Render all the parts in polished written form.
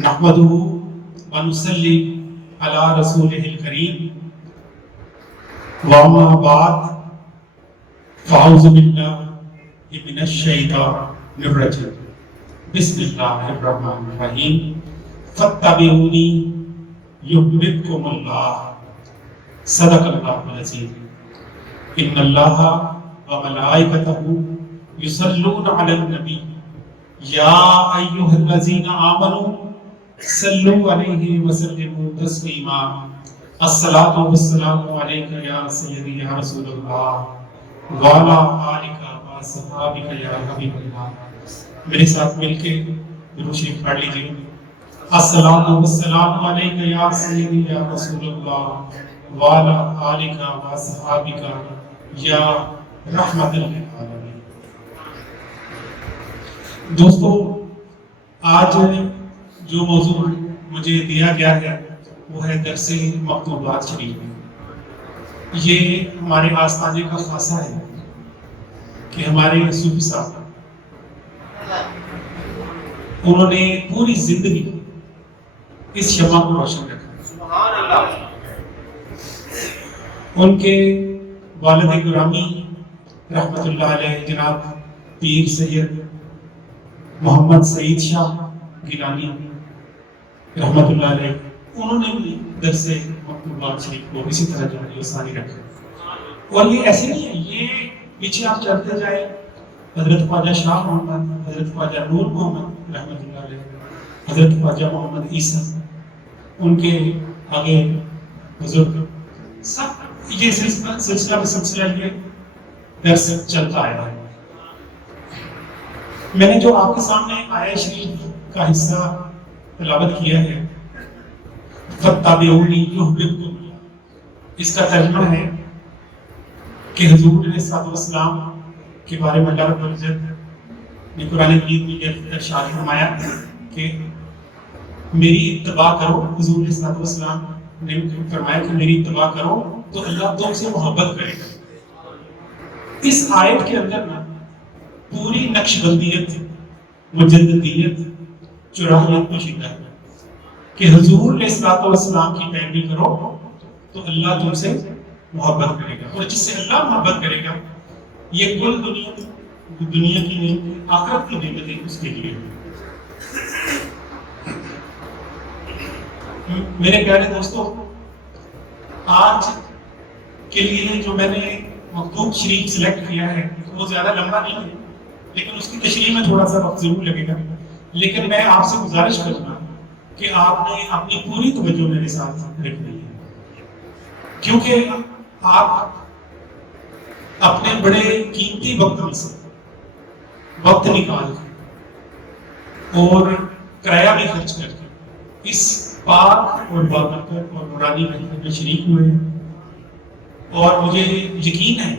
نحمدہ ونصلی علی رسولہ الکریم واما بعد فاعوذ باللہ من الشیطان الرجیم بسم اللہ الرحمن الرحیم فاتبعونی یحببکم اللہ صدق اللہ العظیم ان اللہ وملائکتہ یصلون علی النبی یا ایھا الذین آمنوا صلوا علیہ وسلموا تسلیما الصلاۃ والسلام علیک یا سیدی یا رسول اللہ وعلی آلک واصحابک یا حبیب اللہ۔ میرے ساتھ مل کے درود شریف پڑھ لیجیے۔ الصلاۃ والسلام علیک یا سیدی یا رسول اللہ وعلی آلک واصحابک یا رحمت للعالمین۔ دوستو، آج جو موضوع مجھے دیا گیا ہے وہ ہے درس مکتوبات شریف۔ یہ ہمارے آستانے کا خاصہ ہے کہ ہمارے صوفی صاحب انہوں نے پوری زندگی اس شمع کو روشن رکھا۔ ان کے والد گرامی رحمت اللہ علیہ جناب پیر سید محمد سعید شاہ گیلانی رحمت اللہ علیہ، انہوں نے بھی درس مکتوبات شریف کو اسی طرح جاری و ساری رکھا۔ اور یہ ایسے نہیں ہے، یہ پیچھے آپ چلتے جائیں، حضرت خواجہ شاہ محمد، حضرت خواجہ نور محمد رحمت اللہ علیہ، حضرت خواجہ محمد عیسیٰ، ان کے آگے بزرگ، سب یہ سلسلہ یہ درس چلتا آیا ہے۔ میں نے جو آپ کے سامنے آیت شریف کا حصہ تلاوت کیا ہے، فَاتَّبِعُونِی یُحْبِبْکُمُ اللہ، اس کا ترجمہ ہے کہ حضور علیہ السلام کے بارے میں اللہ رب العزت نے قرآن مجید میں یہ ارشاد فرمایا کہ میری اتباع کرو۔ حضور علیہ السلام نے فرمایا کہ میری اتباع کرو تو اللہ تم سے محبت کرے گا۔ اس آیت کے اندر نا پوری نقش بندیت، مجددیت، چراغیت پوشیدہ ہے کہ حضور علیہ السلام کی پیروی کرو تو اللہ تم سے محبت کرے گا، اور جس سے اللہ محبت کرے گا یہ کل دنیا کی نعمت، آخرت کی نعمتیں اس کے لیے۔ میرے پیارے دوستو، آج کے لیے جو میں نے مکتوب شریف سلیکٹ کیا ہے وہ زیادہ لمبا نہیں ہے، لیکن اس کی تشریح میں تھوڑا سا وقت ضرور لگے گا۔ لیکن میں آپ سے گزارش کروں گا کہ آپ نے اپنی پوری توجہ میرے ساتھ رکھنی ہے، کیونکہ آپ اپنے بڑے قیمتی وقت میں سے وقت نکال اور کرایہ بھی خرچ کر کے اس پاک اور بابرکت اور نورانی محفل میں شریک ہوئے ہیں، اور مجھے یقین ہے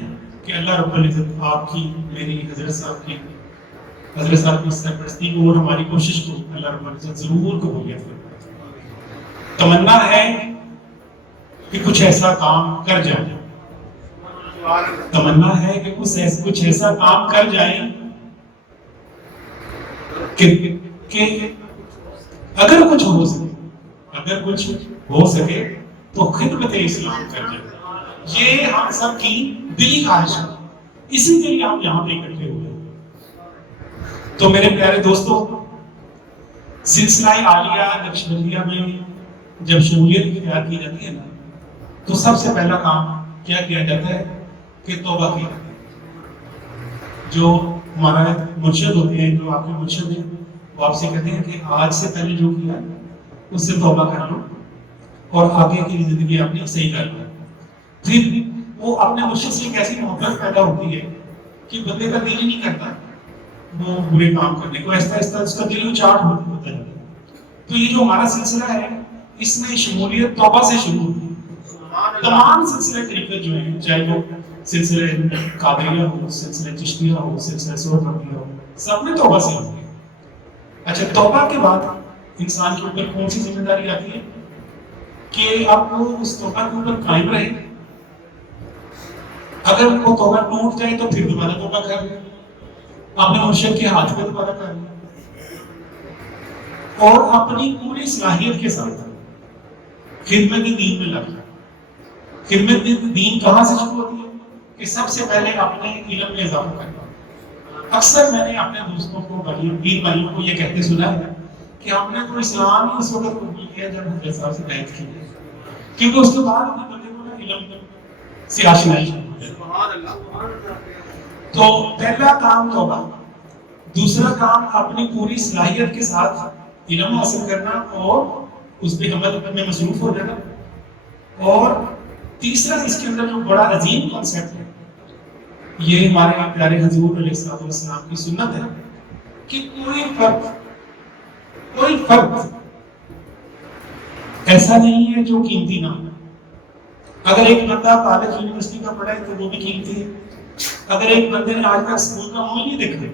کہ اللہ رب العزت آپ کی، میری، حضرت صاحب کی سرپرستی کو اور ہماری کوشش کو اللہ رب العزت ضرور قبولیت کرے۔ تمنا ہے کہ کچھ ایسا کام کر جائیں، تمنا ہے کہ کچھ ایسا کام کر جائیں کہ اگر کچھ ہو سکے تو خدمت اسلام کر جائیں۔ یہ ہم سب کی دلی خواہش ہے، اسی کے لیے ہم یہاں پہ اکٹھے ہوئے ہیں۔ تو میرے پیارے دوستو، سلسلہ عالیہ نقشبندیہ میں جب شمولیت اختیار کی جاتی ہے نا، تو سب سے پہلا کام کیا کیا جاتا ہے کہ توبہ کی جاتی ہے۔ جو ہمارا مرشد ہوتے ہیں، جو آپ کے مرشد ہیں، وہ آپ سے کہتے ہیں کہ آج سے پہلے جو کیا اس سے توبہ کر لو اور آگے کی زندگی اپنی صحیح کر لو۔ پھر وہ اپنے مرشد سے ایک ایسی محبت پیدا ہوتی ہے کہ بندے کا دل ہی نہیں کرتا وہ برے کام کرنے کو، ایسا اس کا دل چاٹ ہوتا ہے۔ تو یہ جو ہمارا سلسلہ ہے، اس میں شمولیت توبہ سے شروع ہوتی ہے۔ تمام سلسلے طریقے جو ہیں، چاہے وہ سلسلہ قادریہ ہو، سلسلہ چشتیہ ہو، سلسلہ سہروردیہ ہو، سب میں توبہ سے ہوتی ہے۔ اچھا، توبہ کے بعد انسان کے اوپر کون سی ذمہ داری آتی ہے کہ آپ کو اس توبہ کے اوپر قائم رہے۔ اگر وہ توبہ ٹوٹ جائے تو پھر دوبارہ توبہ کر لیں، اپنے مرشد کے ہاتھ پہ دوبارہ کر لیں۔ اور اپنی پوری صلاحیت کے ساتھ خدمت دین میں لگ جائے. خدمت دین کہاں سے شروع ہوتی ہے؟ کہ سب سے پہلے اپنے علم میں اضافہ کرنا. اکثر میں نے اپنے دوستوں کو پیر بھائیوں کو یہ کہتے سنا ہے کہ ہم نے تو اسلام ہی اس وقت قبول کیا جب حضرت صاحب سے بیعت کی، کیونکہ اس کے بعد اپنے بندے کو علم سے آشنائی شروع ہو جائے. تو پہلا کام توبہ، دوسرا کام اپنی پوری صلاحیت کے ساتھ علم حاصل کرنا اور اس پہ عمل میں مصروف ہو جانا، اور تیسرا اس کے اندر جو بڑا عظیم کانسیپٹ ہے، یہ ہمارے پیارے حضور علیہ السلام کی سنت ہے کہ کوئی فرد ایسا نہیں ہے جو قیمتی نہ ہو. اگر ایک بندہ کالج یونیورسٹی کا پڑھا ہے تو وہ بھی قیمتی ہے. اگر ایک بندے نے آج تک اسکول کا مول نہیں دیکھا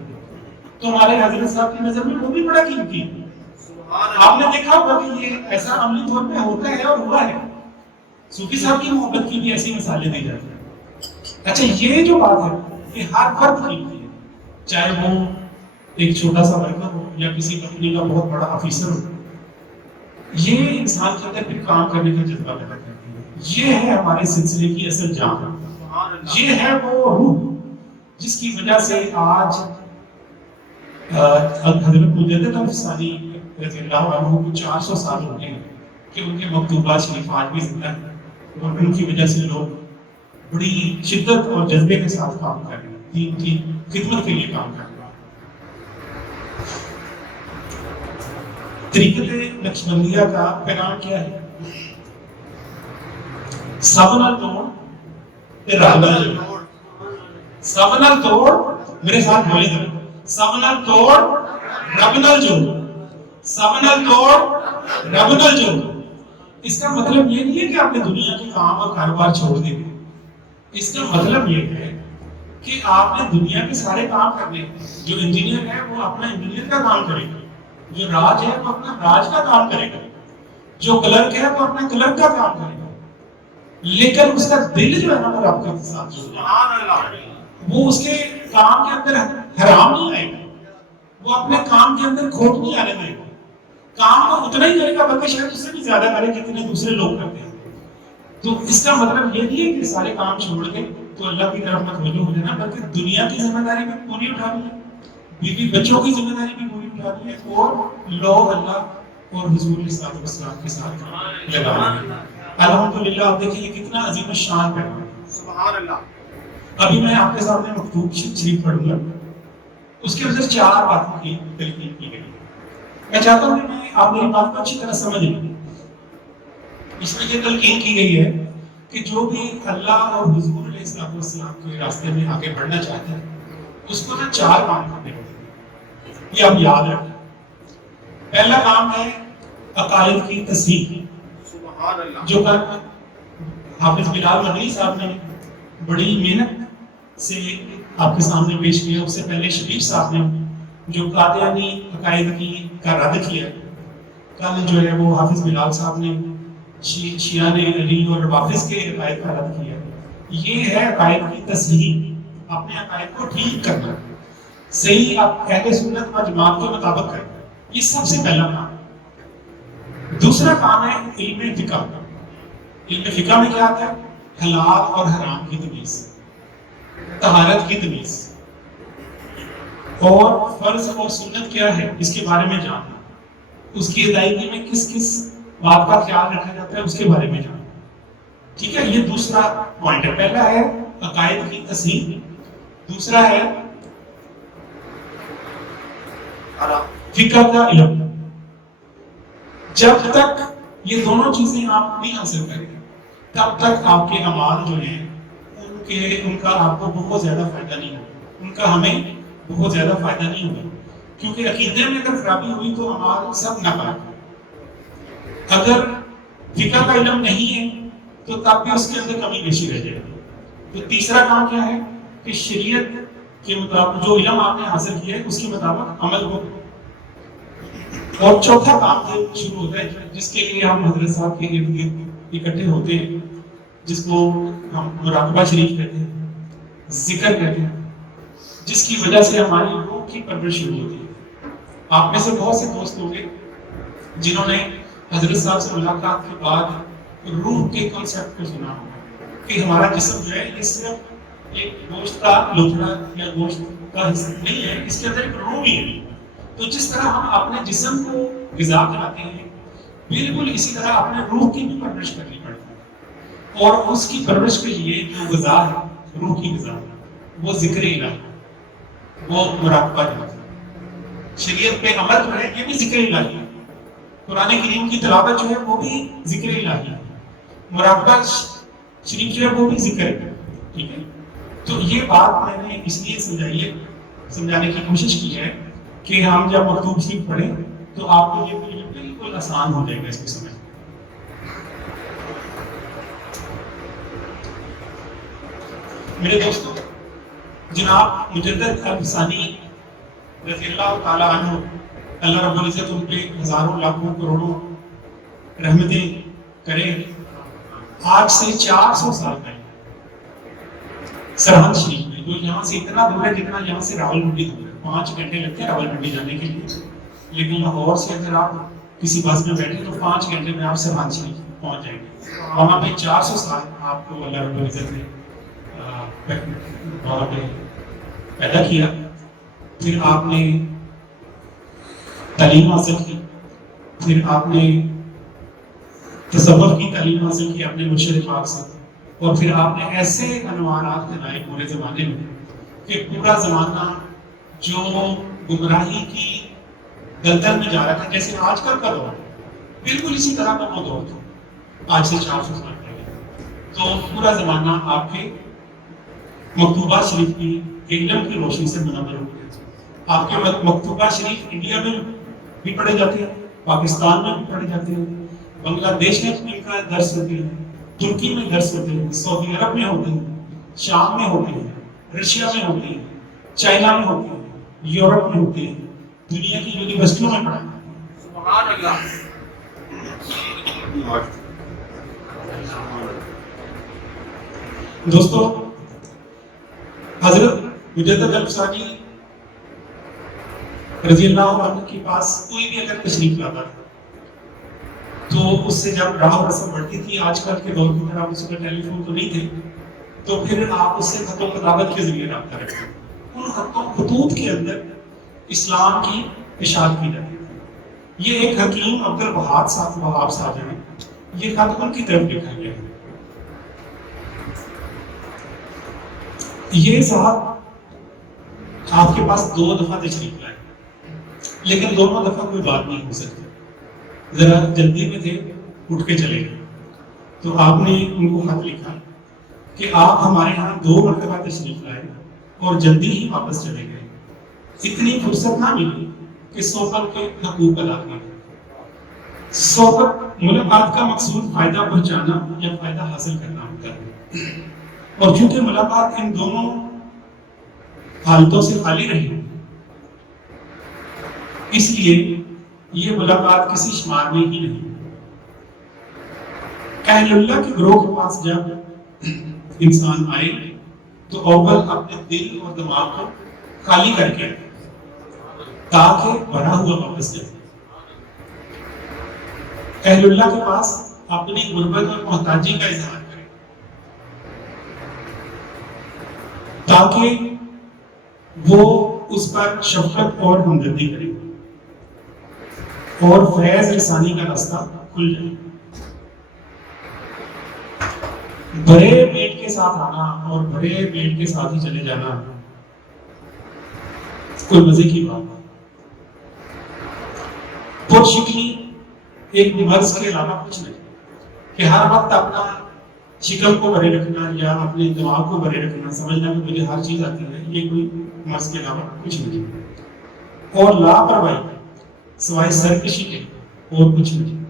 تو ہمارے حضرت صاحب کی نظر میں وہ بھی بڑا قیمتی ہے. آپ نے دیکھا ہوگا کہ یہ ایسا عملی طور پہ ہوتا ہے اور ہوا ہے. صوفی صاحب کی محبت کی بھی ایسی مثالیں دی جاتی ہیں. اچھا، یہ جو بات ہے کہ ہر فرد قیمتی ہے، چاہے وہ ایک چھوٹا سا ورکر ہو یا کسی کمپنی کا بہت بڑا آفیسر ہو. یہ انسان کے اندر پھر کام کرنے کا جذبہ پیدا کرتی ہے. یہ ہے ہمارے سلسلے کی اصل جان. یہ ہے وہ روح جس کی وجہ سے آج حضرت مجدد الفسانی رضی اللہ عنہ کو 400 سال ہو گئے کہ ان کے مکتوبات شریف آج بھی زندہ ہیں، اور ان کی وجہ سے لوگ بڑی شدت اور جذبے کے ساتھ کام کر رہے ہیں، دین کی خدمت کے لیے کام کر رہے ہیں. طریقت نقشبندیہ کا پیغام کیا ہے؟ سبنا توڑ ربنا جوڑ. سبنا توڑ، میرے ساتھ بولے ذرا، سبنا توڑ ربنا جوڑ. سبنا توڑ ربنا جوڑ. اس کا مطلب یہ نہیں ہے کہ آپ نے دنیا کے کام اور کاروبار چھوڑ دیں. اس کا مطلب یہ ہے کہ آپ نے دنیا کے سارے کام کرنے ہیں. جو انجینئر ہے وہ اپنا انجینئر کا کام کرے گا، جو راج ہے وہ اپنا راج کا کام کرے گا، جو کلرک ہے وہ اپنا کلرک کا کام کرے گا. لیکن اس کا دل جو ہے نا وہ رب کے ساتھ وہ اس کے کام کے اندر حرام نہیں آئے گا، وہ اپنے کام کے اندر کھوٹ نہیں آنے دے گا. کام کو اتنا ہی کرے گا بلکہ شاید اس سے بھی زیادہ کرے جتنے دوسرے لوگ کرتے ہیں. تو اس کا مطلب یہ نہیں ہے کہ سارے کام چھوڑ کے تو اللہ کی طرف متوجہ ہو جانا، بلکہ دنیا کی ذمہ داری بھی پوری اٹھانی ہے، بیوی بچوں کی ذمہ داری بھی پوری اٹھانی ہے، اور لوگ اللہ اور حضور علیہ السلام کے ساتھ لگانا ہے. الحمدللہ. آپ دیکھیں یہ کتنا عظیم الشان پیغام ہے. سبحان اللہ. ابھی میں آپ کے سامنے مکتوب شریف پڑھوں گا، اس کے اندر 4 باتوں کی تلقین کی گئی. میں چاہتا ہوں کہ آپ میری بات کو اچھی طرح سمجھ لیں. اس میں یہ تلقین کی گئی ہے کہ جو بھی اللہ اور حضور علیہ السلام کے راستے میں آگے بڑھنا چاہتا ہے اس کو 4 کام کرنے ہوتے ہیں. یہ آپ یاد رکھیں. پہلا کام ہے عقائد کی تصحیح، جو کل حافظ بلال مدنی صاحب نے بڑی محنت سے آپ کے سامنے پیش کیا. اس سے پہلے شبیر صاحب نے جو قادیانی عقائد کا رد کیا. کل جو ہے وہ حافظ بلال صاحب نے شیعہ علی اور روافظ کے عقائد کا رد کیا. یہ ہے عقائد کی تصحیح، اپنے عقائد کو ٹھیک کرنا، صحیح اہل سنت و جماعت کے مطابق کرنا. یہ سب سے پہلا کام. دوسرا کام ہے علم فقہ. علم فقہ میں کیا آتا ہے؟ حلال اور حرام کی تمیز، طہارت کی تمیز، اور فرض اور سنت کیا ہے اس کے بارے میں جاننا، اس کی ادائیگی میں کس کس بات کا خیال رکھا جاتا ہے اس کے بارے میں جاننا. ٹھیک ہے، یہ دوسرا پوائنٹ ہے. پہلا ہے عقائد کی تصحیح، دوسرا ہے فقہ کا علم. جب تک یہ دونوں چیزیں آپ نہیں حاصل کریں تب تک آپ کے اعمال جو ہیں ان کا آپ کو بہت زیادہ فائدہ نہیں ہوگا، ان کا ہمیں بہت زیادہ فائدہ نہیں ہوگا. کیونکہ عقیدے میں اگر خرابی ہوئی تو اعمال سب ناکام. اگر فقہ کا علم نہیں ہے تو تب بھی اس کے اندر کمی بیشی رہ جائے گی. تو تیسرا کام کیا ہے کہ شریعت کے مطابق جو علم آپ نے حاصل کیا ہے اس کے مطابق عمل ہو. اور چوتھا کام شروع ہوتا ہے جس کے لیے ہم حضرت صاحب کے ارد گرد اکٹھے ہوتے ہیں، جس کو ہم مراقبہ شریف کہتے ہیں، ذکر کہتے ہیں، جس کی وجہ سے ہماری روح کی پرورش شروع ہوتی ہے. آپ میں سے بہت سے دوست ہوں گے جنہوں نے حضرت صاحب سے ملاقات کے بعد روح کے کنسیپٹ کو سنا ہوگا کہ ہمارا جسم جو ہے یہ صرف ایک گوشت کا لوتھڑا یا گوشت کا حصہ نہیں ہے، اس کے اندر ایک روح بھی ہے. تو جس طرح ہم اپنے جسم کو غذا کراتے ہیں، بالکل اسی طرح اپنے روح کی بھی پرورش کرنی پڑتی ہے. اور اس کی پرورش کے لیے جو غذا ہے، روح کی غذا، وہ ذکر الہی، وہ مراقبہ ہے. شریعت پہ عمل جو ہے یہ بھی ذکر الہی ہے. قرآن کریم کی تلاوت جو ہے وہ بھی ذکر الہی ہے. مراقبہ شریف جو ہے وہ بھی ذکر ہے. ٹھیک ہے. تو یہ بات میں نے اس لیے سمجھانے کی کوشش کی ہے کہ ہم جب مکتوب شریف پڑھیں تو آپ کو یہ بالکل آسان ہو جائے گا اس کو سمجھ. میرے دوستوں، جناب مجدد الفسانی رضی اللہ تعالیٰ عنہ، اللہ رب العزت ان پہ ہزاروں لاکھوں کروڑوں رحمتیں کرے، آج سے 400 سال پہلے سرہند شریف میں، جو یہاں سے اتنا دور ہے جتنا یہاں سے راول منڈی دور ہے، 5 گھنٹے لگتے ہیں راول منڈی جانے کے لیے، لیکن لاہور سے اگر آپ کسی بس میں بیٹھے تو 5 گھنٹے میں آپ سرہند شریف پہنچ جائیں گے. وہاں پہ 400 سال آپ کو اللہ رب العزت نے وہاں پہ پیدا کیا. پھر آپ نے تعلیم حاصل کی، پھر آپ نے تصوف کی تعلیم حاصل کی اپنے مرشد پاک سے، اور پھر آپ نے ایسے انوارات دلائے پورے زمانے میں کہ پورا زمانہ جو گمراہی کی دلدل میں جا رہا تھا، جیسے آج کل کا دور بالکل اسی طرح کا وہ دور تھا آج سے 400 سال پہلے. تو پورا زمانہ آپ کے مکتوبہ شریف کی علم کی روشنی سے منور ہو گیا. آپ کے مکتوبہ شریف انڈیا میں بھی پڑھے جاتے ہیں، پاکستان میں بھی پڑھے جاتے ہیں، بنگلہ دیش میں ان کا درس ہوتے ہیں، ترکی میں درس ہوتے ہیں، سعودی عرب میں ہوتے ہیں، شام میں ہوتے ہیں، رشیا میں ہوتے ہیں، چائنا میں ہوتے ہیں، یورپ میں ہوتے ہیں، دنیا کی یونیورسٹیوں میں پڑھا. سبحان اللہ. دوستو، حضرت مجدد الفسانی رضی اللہ عنہ کے پاس کوئی بھی اگر تشریف لاتا تھا تو اس سے جب راہ و رسم بڑھتی تھی، آج کل کے دور کی طرح اس کا ٹیلی فون تو نہیں تھے، تو پھر آپ اس سے خط و کتابت کے ذریعے رابطہ رکھتے. ان خطوط کے اندر اسلام کی اشاعت کی جاتی تھی. یہ ایک حکیم عبد الوہاب صاحب ہیں، یہ خط ان کی طرف لکھا گیا ہے. یہ صاحب آپ کے پاس 2 دفعہ تشریف لائے، لیکن دونوں دفعہ کوئی بات نہیں ہو سکتی. ذرا جلدی میں تھے، اٹھ کے چلے گئے. تو آپ نے ان کو خط لکھا کہ آپ ہمارے ہاں 2 مرتبہ تشریف لائے اور جلدی ہی واپس چلے گئے. اتنی فرصت نہ ملی کہ صحبت کے حقوق ادا کیے. صحبت ملاقات کا مقصود فائدہ پہنچانا یا فائدہ حاصل کرنا ہوتا ہے، اور چونکہ ملاقات ان دونوں حالتوں سے خالی رہی، اس لیے یہ ملاقات کسی شمار میں ہی نہیں. اہل اللہ کے گروہ کے پاس جب انسان آئے تو اول اپنے دل اور دماغ کو خالی کر کے تاکہ بھرا ہوا واپس جائے. اہل اللہ کے پاس اپنی غربت اور محتاجی کا اظہار کرے تاکہ وہ اس پر شفقت اور ہمدردی کرے اور فیض رسانی کا راستہ کھل جائے. بھرے پیٹ کے ساتھ آنا اور بھرے پیٹ کے ساتھ ہی چلے جانا کوئی مزے کی بات نہیں. پرشکلی ایک مرض کے علاوہ کچھ نہیں کہ ہر وقت اپنا شکم کو بھرے رکھنا یا اپنے دماغ کو بھرے رکھنا، سمجھنا کہ مجھے ہر چیز آتی ہے، یہ کوئی مرض کے علاوہ کچھ نہیں. اور لاپرواہی سوائے سرکشی کے اور کچھ نہیں.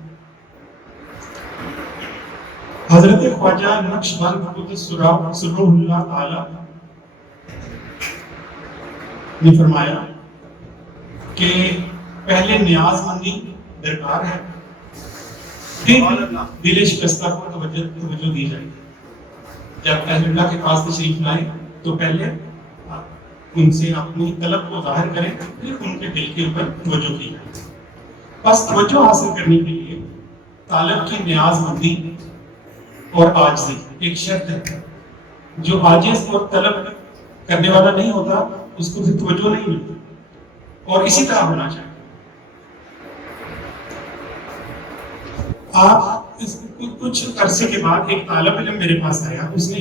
حضرت خواجہ نقش بند قدس سرہ اللہ تعالی نے فرمایا کہ پہلے نیاز مندی درکار ہے، پھر دل شکستہ کو توجہ دی جائے. جب اہل اللہ کے پاس تشریف لائیں تو پہلے ان سے اپنی طلب کو ظاہر کریں، پھر ان کے دل کے اوپر توجہ کی جائے. بس توجہ حاصل کرنے کے لیے طالب کی نیاز مندی اور عاجزی ایک شرط ہے. جو عاجز اور طلب کرنے والا نہیں ہوتا اس کو پھر توجہ نہیں ملتی. اور اسی طرح ہونا چاہیے. آپ کچھ عرصے کے بعد ایک طالب علم میرے پاس آیا, اس نے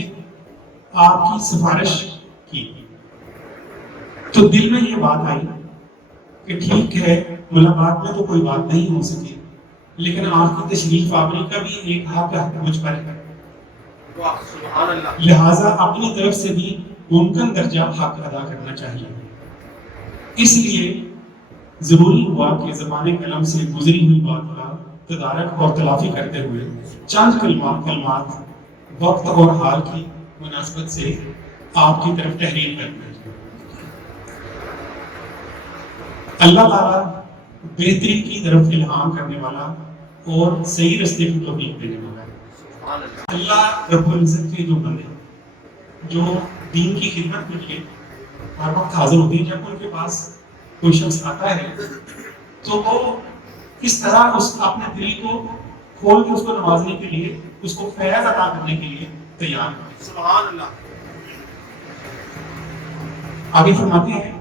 آپ کی سفارش کی. تو دل میں یہ بات آئی کہ ٹھیک ہے, ملاقات میں تو کوئی بات نہیں ہو سکی, لیکن آپ کی تشریف آوری کا بھی ایک حق مجھ پر ہے, لہٰذا اپنی طرف سے بھی ممکن درجہ حق ادا کرنا چاہیے. اس لیے ضروری ہوا کہ زبان قلم سے گزری ہوئی بات کا تدارک اور تلافی کرتے ہوئے چند کلمات وقت اور حال کی مناسبت سے آپ کی طرف تحریر کرنا ہے. اللہ تعالیٰ بہتری کی طرف الہام کرنے والا اور صحیح رستے کی توفیق دینے والا ہے. اللہ رب العزت کے جو بندے جو دین کی خدمت کے لیے ہر وقت حاضر ہوتے ہیں, جب ان کے پاس کوئی شخص آتا ہے تو وہ کس طرح اس اپنے دل کو کھول کے اس کو نوازنے کے لیے, اس کو فیض عطا کرنے کے لیے تیار ہے. سبحان اللہ. آگے فرماتے ہیں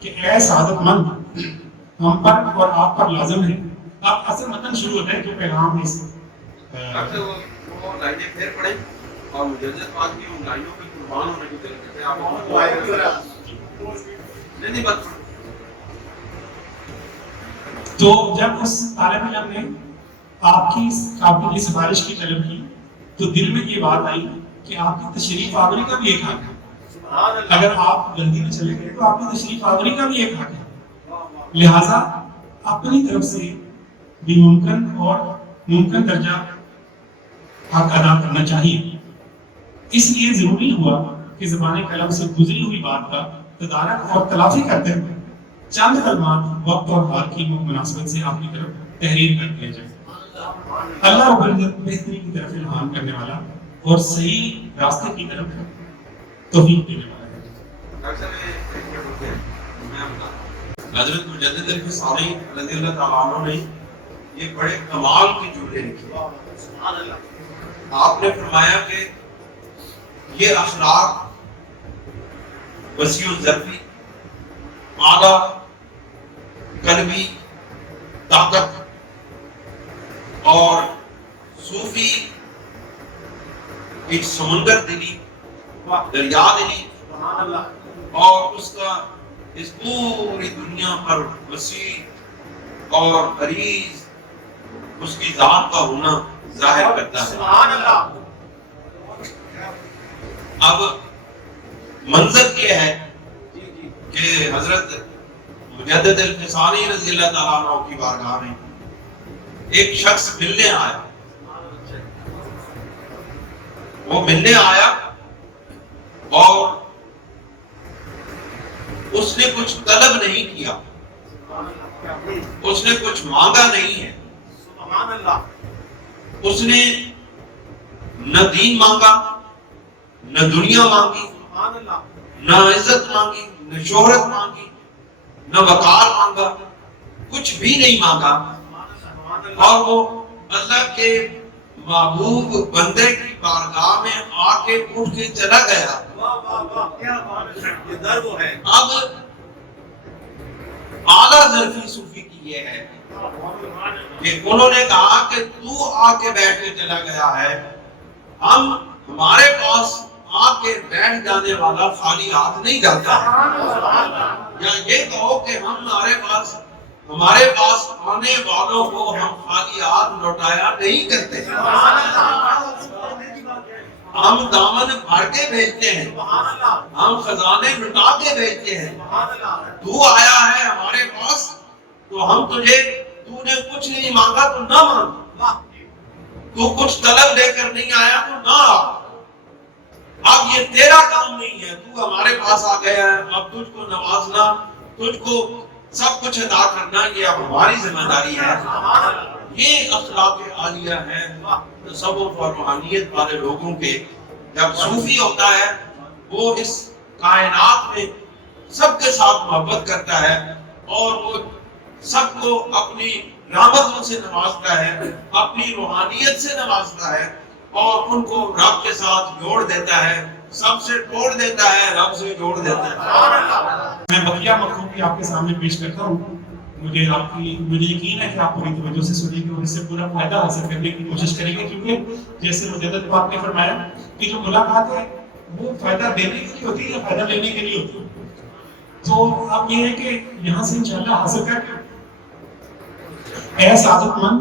کہ اے سعادت مند, ہم پر اور آپ پر لازم ہے. اب اصل متن شروع ہوتا ہے جو پیغام ہے اس وہ لائنیں پھر پڑھیں اور مجدد پاک کی ان لائنوں پہ قربان ہونے کی دل کرتے ہیں. آپ نہیں بات. تو جب اس طالب علم نے آپ کی سفارش کی طلب کی تو دل میں یہ بات آئی کہ آپ کی تشریف آوری کا بھی ایک حق ہے. اگر آپ جلدی میں چلے گئے تو آپ کی تشریف آوری کا بھی ایک حق ہے, لہٰذا اپنی طرف سے بھی ممکن درجہ حق ادا کرنا چاہیے. اس لیے ضروری ہوا کہ زبان قلم سے گزری ہوئی بات کا تدارک اور تلافی کرتے ہوئے چند کلمات وقت اور حال کی مناسبت سے آپ کی طرف تحریر کر دیا جائے. اللہ رب العزت بہتری کی طرف الہام کرنے والا اور صحیح راستے کی طرف توفیق دینے والا ہے. حضرت مجدد الفسانی رضی اللہ تعالیٰ عنہ نے یہ بڑے کمال کی جملے لکھی. آپ نے فرمایا کہ یہ اخلاق وسیع الظرفی, اعلیٰ قلبی طاقت اور صوفی ایک سمندر دلی, دریا دلی, اور اس کا اس پوری دنیا پر وسیع اور عریض اس کی ذات کا ہونا ظاہر کرتا ہے. اب منظر یہ ہے کہ حضرت مجدد الفسانی رضی اللہ تعالیٰ عنہ کی بارگاہ میں ایک شخص ملنے آیا. وہ ملنے آیا اور اس نے کچھ طلب نہیں کیا, اس نے کچھ مانگا نہیں ہے. اس نے نہ دین مانگا, نہ دنیا مانگی, نہ عزت مانگی, نہ شہرت مانگی, نہ وقار مانگا, کچھ بھی نہیں مانگا. اور وہ اللہ کے محبوب بندے کی بارگاہ میں آ کے اٹھ کے چلا گیا. اب اعلیٰ ظرفی صوفی کی یہ ہے کہ انہوں نے کہا کہ تو آ کے بیٹھ کے چلا گیا ہے, ہم ہمارے پاس آ کے بیٹھ جانے والا خالی ہاتھ نہیں جاتا ہے. یا یہ کہو کہ ہمارے پاس آنے والوں کو ہم خالی ہاتھ لوٹایا نہیں کرتے. ہم دامن بھر کے بھیجتے ہیں, ہم خزانے لٹا کے بھیجتے ہیں. تو آیا ہے ہمارے پاس تو ہم تو نے کچھ نہیں مانگا تو نہ مانگ, تو کچھ طلب لے کر نہیں آیا تو نہ آ. اب یہ تیرا کام نہیں ہے, تو ہمارے پاس آ گیا ہے, اب تجھ کو نوازنا, تجھ کو سب کچھ ادا کرنا یہ اب ہماری ذمہ داری ہے. یہ اخلاق عالیہ ہے تصوف اور روحانیت والے لوگوں کے. جب صوفی ہوتا ہے وہ اس کائنات میں سب کے ساتھ محبت کرتا ہے اور وہ سب کو اپنی رحمتوں سے نوازتا ہے، اپنی روحانیت سے نوازتا ہے اور ان کو رب کے ساتھ جوڑ دیتا ہے، سب سے توڑ دیتا ہے، رب سے جوڑ دیتا ہے۔ میں بقیہ مفہوم بھی آپ کے سامنے پیش کرتا ہوں۔ مجھے یقین ہے کہ آپ پوری توجہ سے سنیں گے اور اس سے پورا فائدہ حاصل کرنے کی کوشش کریں گے، کیونکہ جیسے مجدد پاک نے فرمایا کہ جو ملاقات ہے وہ فائدہ دینے کے لیے ہوتی ہے یا فائدہ لینے کے لیے ہوتی ہے۔ تو اب یہ ہے کہ یہاں سے انشاءاللہ حاصل کر کے اے سعادت مند،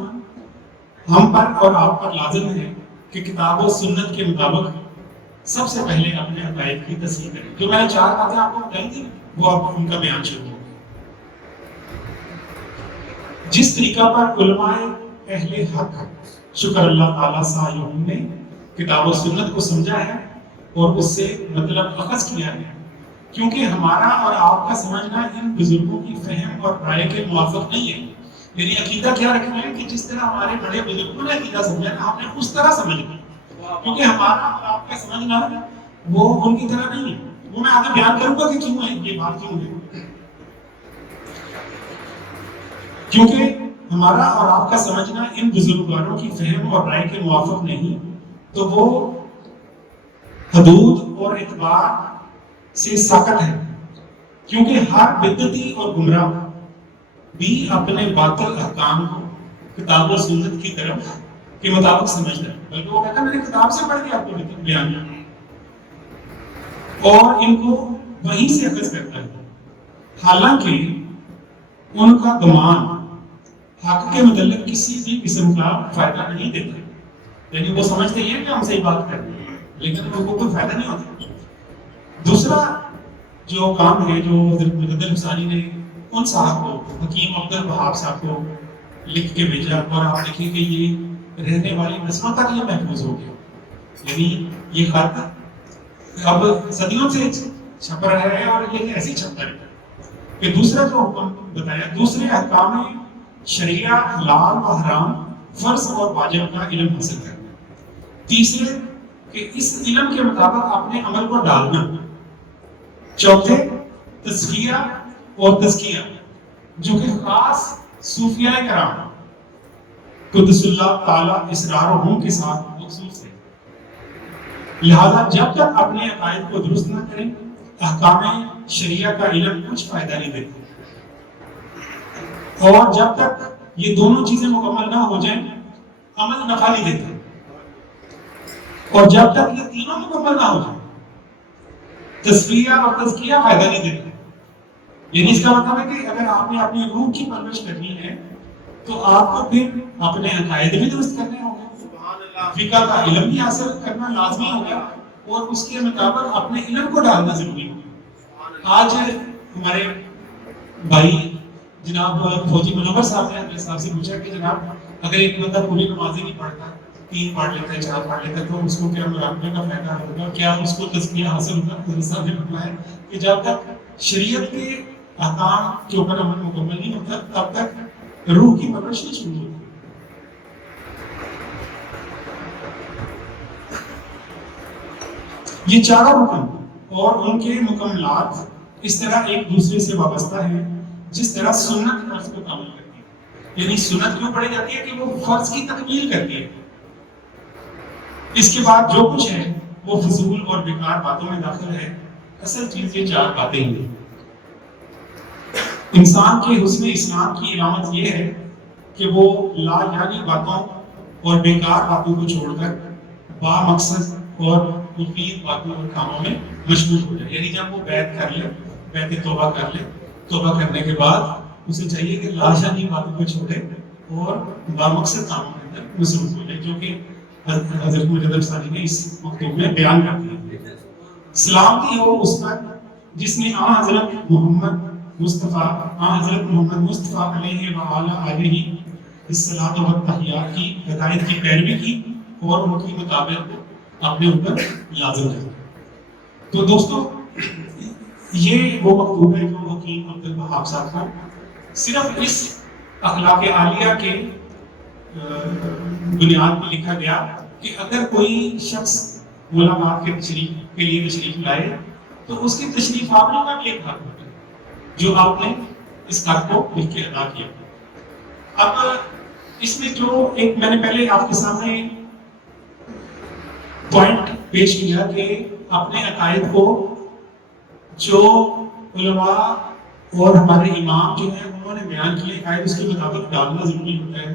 ہم پر اور آپ پر لازم ہے کہ کتاب و سنت کے مطابق سب سے پہلے اپنے عقائد کی تصحیح کریں۔ جو میں نے 4 باتیں آپ کو بتائی تھی وہ آپ ان کا بیان شروع ہو۔ جس طریقہ پر علماء اہل حق شکر اللہ تعالیٰ سائلوں نے کتاب و سنت کو سمجھا ہے اور اس سے مطلب اخذ کیا ہے، کیونکہ ہمارا اور آپ کا سمجھنا ان بزرگوں کی فہم اور رائے کے موافق نہیں ہے۔ یعنی عقیدہ کیا رکھنا ہے کہ جس طرح ہمارے بڑے بزرگوں نے عقیدہ سمجھا ہے آپ نے اس طرح سمجھنا ہے، کیونکہ ہمارا اور آپ کا سمجھنا وہ ان کی طرح نہیں ہے۔ وہ میں آگے بیان کروں گا کہ کیوں ہے یہ بات، کیوں ہے، کیونکہ ہمارا اور آپ کا سمجھنا ان بزرگواروں کی فہم اور رائے کے موافق نہیں، تو وہ حدود اور اعتبار سے ساکت ہے، کیونکہ ہر بدعتی اور گمراہ بھی اپنے باطل احکام کو کتاب و سنت کی طرف کے مطابق سمجھتا ہے، بلکہ وہ کہتا ہے میں نے کتاب سے پڑھ کے آپ کو بیان کیا اور ان کو وہیں سے اخذ کرتا ہے، حالانکہ ان کا گمان حق کے متعلق کسی بھی قسم کا فائدہ نہیں دیتا، یعنی وہ سمجھتے ہیں کہ ہم صحیح بات کر رہے ہیں لیکن ان کو کوئی فائدہ نہیں ہوتا۔ دوسرا جو کام ہے جو حضرت مجدد حسانی نے ان صاحب کو حکیم عبد الوہاب صاحب کو لکھ کے بھیجا، اور آپ دیکھیں کہ یہ رہنے والی نسلوں تک یہ محفوظ ہو گیا، یعنی یہ خط اب صدیوں سے چھپ رہا ہے اور یہ ایسے چھپتا ہے کہ دوسرا جو حکم بتایا، دوسرے احکام شریعہ حلال و حرام فرض اور واجب کا علم حاصل کرنا، تیسرے کہ اس علم کے مطابق اپنے عمل کو ڈالنا، چوتھے تزکیہ اور تزکیہ جو کہ خاص صوفیاء کرام قدس اللہ تعالیٰ اسرار و ہم کے ساتھ مخصوص ہے، لہذا جب تک اپنے عقائد کو درست نہ کریں احکام شریعہ کا علم کچھ فائدہ نہیں دیتا، اور جب تک یہ دونوں چیزیں مکمل نہ ہو جائیں عمل نفع نہیں دیتا، اور جب تک یہ تینوں مکمل نہ ہو جائیں تصفیہ اور تزکیہ فائدہ نہیں دیتا۔ یعنی اس کا مطلب ہے کہ اگر آپ نے اپنی روح کی پرورش کرنی ہے تو آپ کو پھر اپنے عقائد بھی درست کرنے ہوں گے، فقہ کا علم بھی حاصل کرنا لازمی ہوگا اور اس کے مطابق اپنے علم کو ڈالنا ضروری ہوگا۔ آج ہمارے بھائی جناب فوجی منور صاحب نے اپنے صاحب سے پوچھا کہ جناب اگر ایک بندہ پوری نمازیں نہیں پڑھتا، 3 پڑھ لیتا ہے 4 پڑھ لیتا ہے، تو اس کو کیا مراقبے کا فائدہ ہوگا، کیا اس کو تزکیہ حاصل ہوگا؟ حضرت صاحب نے فرمایا کہ جب تک شریعت کے احکام کے اوپر عمل مکمل نہیں ہوتا تب تک روح کی پرورش نہیں شروع ہوتی۔ یہ چاروں رکن اور ان کے مکملات اس طرح ایک دوسرے سے وابستہ ہیں جس طرح سنت فرض کو کامل کرتی ہے، یعنی سنت کیوں پڑھی جاتی ہے کہ وہ فرض کی تکمیل کرتی ہے، اس کے بعد جو کچھ ہے وہ فضول اور بیکار باتوں میں داخل ہے۔ اصل چیز یہ 4 باتیں ہیں۔ انسان کے حسن اسلام کی علامت یہ ہے کہ وہ لا یعنی باتوں اور بیکار باتوں کو چھوڑ کر با مقصد اور مفید باتوں اور کاموں میں مشغول ہو جائے، یعنی جب وہ بیعت کر لے، بیعت توبہ کر لے، توبہ کرنے کے بعد اسے چاہیے کہ لا یعنی باتوں کو چھوڑے اور با مقصد کاموں کے اندر مصروف ہو جائے، جو کہ حضرت مجدد ثانی نے اس مکتوب میں بیان کر دیا۔ سلامتی ہو اس پر جس نے حضرت محمد مصطفیٰ علیہ وآلہ علیہ الصلاۃ والتحیات کی ہدایت کی پیروی کی اور ان کی مطابق اپنے اوپر لازم ہے۔ تو دوستو یہ وہ مکتوب ہے جو حکیم عبد الوہاب صاحب کو صرف اس اخلاق عالیہ کے بنیاد پر لکھا گیا کہ اگر کوئی شخص ملاقات کے لیے تشریف لائے تو اس کی تشریف آوری کا بھی ایک حق ہوتا ہے جو آپ نے اس خط کو لکھ کے ادا کیا۔ اب اس میں جو ایک میں نے پہلے آپ کے سامنے پوائنٹ پیش کیا کہ اپنے عقائد کو جو علماء اور ہمارے امام جو ہیں انہوں نے بیان کیے عقائد اس کے مطابق ڈالنا ضروری ہوتا ہے،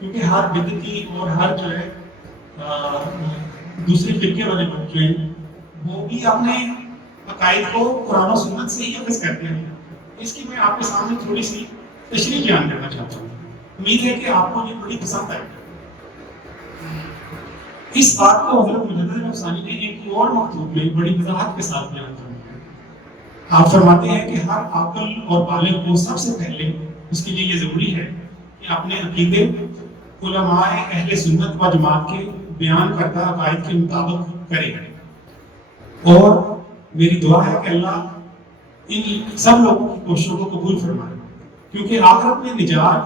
کیونکہ ہر بدعتی اور ہر جو ہے دوسرے فرقے والے لوگ جو ہیں وہ بھی اپنے عقائد کو قرآن و سنت سے ہی اخذ کرتے ہیں۔ اس کی میں آپ کے سامنے تھوڑی سی تشریح بیان کرنا چاہتا ہوں، امید ہے کہ آپ کو یہ بڑی پسند آئے گی۔ اس بات کو حضرت مجدد نفسانی نے ایک اور مکتوب میں بڑی وضاحت کے ساتھ بیان کیا۔ آپ فرماتے ہیں کہ ہر عاقل اور بالغ کو سب سے پہلے اس کے لیے یہ ضروری ہے کہ اپنے عقیدے علماء اہل سنت و جماعت کے بیان کردہ عقائد کے مطابق کرے، اور میری دعا ہے کہ اللہ ان سب لوگوں کی کوششوں کو قبول فرمائے، کیونکہ آخرت میں نجات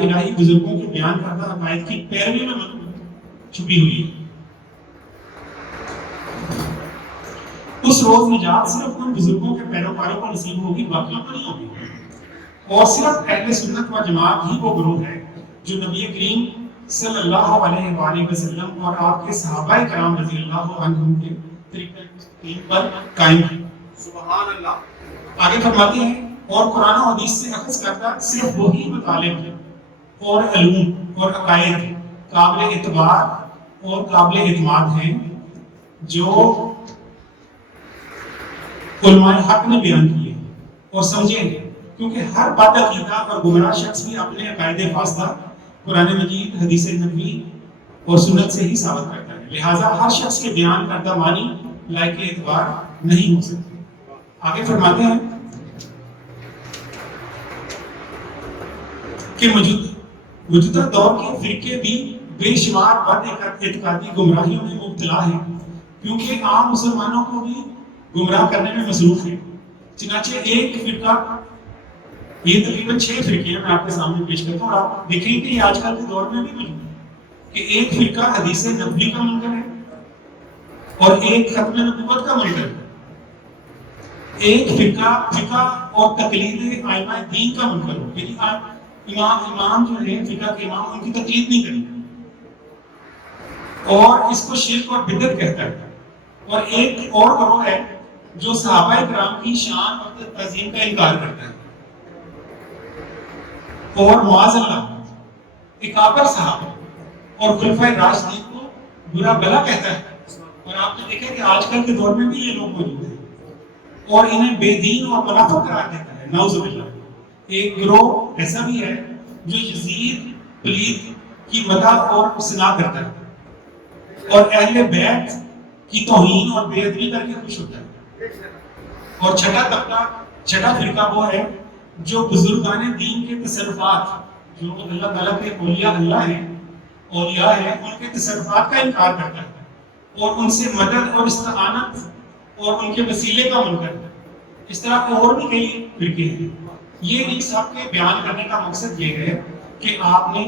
الہی بزرگوں کے بیان کردہ عقائد کی پیروی میں چھپی ہوئی ہے۔ اس روز نجات صرف ان بزرگوں کے پیروکاروں کو نصیب ہوگی، باقیوں کو نہیں ہوگی، اور صرف اہل سنت و جماعت ہی وہ گروہ ہے جو نبی کریم صلی اللہ علیہ وآلہ وسلم اور آپ کے صحابہ کرام رضی اللہ عنہم کے طریقے پر قائم ہے۔ سبحان اللہ۔ آگے فرماتے ہیں اور قرآن و حدیث سے اخذ کرتا صرف وہی مطالب اور علوم اور عقائد قابل اعتبار اور قابل اعتماد ہیں جو علماء حق نے بیان کیے اور سمجھیں گے، کیونکہ ہر بد عقیدہ اور گمراہ شخص بھی اپنے عقائد فاسدہ قرآن مجید، حدیث نبوی اور سنت سے ہی ثابت کرتا ہے، لہٰذا ہر شخص کے بیان کردہ معنی لائق اعتبار نہیں ہو سکتے۔ آگے فرماتے ہیں کہ موجودہ دور کے فرقے بھی بے شمار بد اعتقادی گمراہیوں میں مبتلا ہیں، کیونکہ عام مسلمانوں کو بھی گمراہ کرنے میں مصروف ہے۔ چنانچہ ایک فرقہ، یہ تقریباً 6 فرقے ہیں، میں آپ کے سامنے پیش کرتا ہوں، اور آپ دیکھیں کہ یہ آج کل کے دور میں بھی موجود ہے کہ ایک فرقہ حدیث نبوی کا منکر ہے اور ایک ختم نبوت کا منکر ہے، ایک فقہ اور تقلید ائمہ دین کا منکر ہو، یعنی امام جو ہیں فقہ کے امام ان کی تقلید نہیں کریں، اور اس کو شرک اور بدعت کہتا ہے۔ اور ایک اور گروہ ہے جو صحابہ کرام کی شان اور تعظیم کا انکار کرتا ہے، اور معاذ اللہ اکابر صحابہ اور خلفائے راشدین کو برا بلا کہتا ہے۔ اور آپ نے دیکھا کہ آج کل کے دور میں بھی یہ لوگ موجود ہیں اور انہیں بے دین اور منافق قرار دیتا ہے، نعوذ باللہ۔ ایک گروہ ایسا بھی ہے جو یزید پلید کی مدح اور ثنا کرتا ہے اور اہل بیت کی توہین اور بے ادبی کر کے خوش ہوتا ہے، اور چھٹا فرقہ وہ ہے جو بزرگان دین کے تصرفات، جو اللہ تعالیٰ کے اولیاء اللہ ہیں، اولیاء ہیں، ان کے تصرفات کا انکار کرتا ہے اور ان سے مدد اور استعانت اور ان کے وسیلے کا منکر ہے۔ اس طرح اور بھی کئی فرقے ہیں۔ یہ ان سب کے بیان کرنے کا مقصد یہ ہے کہ آپ نے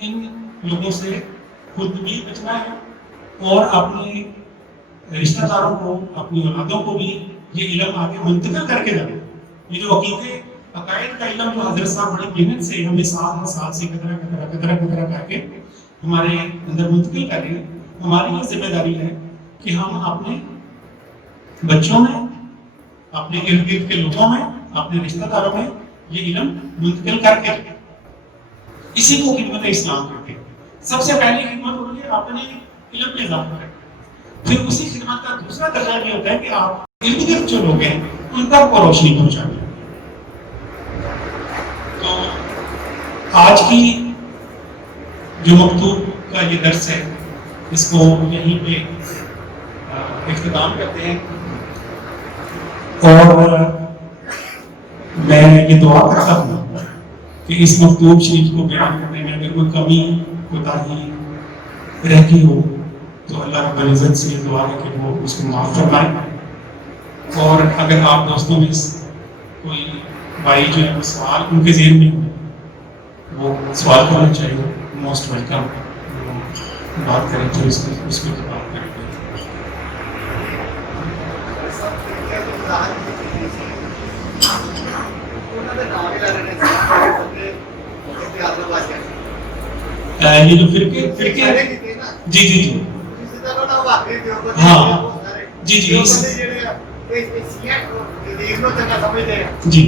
ان لوگوں سے خود بھی بچنا ہے اور اپنے رشتہ داروں کو، اپنی اولادوں کو بھی یہ علم آگے منتقل کر کے رکھیں۔ یہ جو عقیدے عقائد کا علم جو حضرت صاحب بڑی محنت سے ہمیں سال سے قطرہ کر کے ہمارے اندر منتقل کر رہے ہیں، ہماری یہ ذمہ داری ہے کہ ہم اپنے بچوں میں، اپنے ارد گرد کے لوگوں میں، اپنے رشتہ داروں میں یہ علم منتقل کر کے رکھیں۔ اسی کو خدمت اسلام کہتے ہیں۔ سب سے پہلی خدمت ہوتی ہے اپنے علم میں اضافہ کریں، پھر اسی خدمت کا دوسرا درجہ یہ ہوتا ہے کہ آپ ارد گرد جو لوگ ہیں ان تک کو روشنی پہنچائیں۔ تو آج کی جو مکتوب کا یہ درس ہے اس کو یہیں پہ اختتام کرتے ہیں، اور میں یہ دعا کرتا ہوں کہ اس مکتوب شریف کو بیان کرنے میں اگر کوئی کمی کوتاہی رہ گئی ہو تو اللہ رب العزت سے یہ دعا ہے کہ وہ اس کو معاف فرمائے، اور اگر آپ دوستوں میں کوئی بھائی جو ہے وہ سوال ان کے ذہن میں ہو وہ سوال کرنا چاہیے، موسٹ ویلکم، بات کریں تو اس کو بات کریں گے۔ یہ جو فرقے جی جی جی ہاں جی جی جی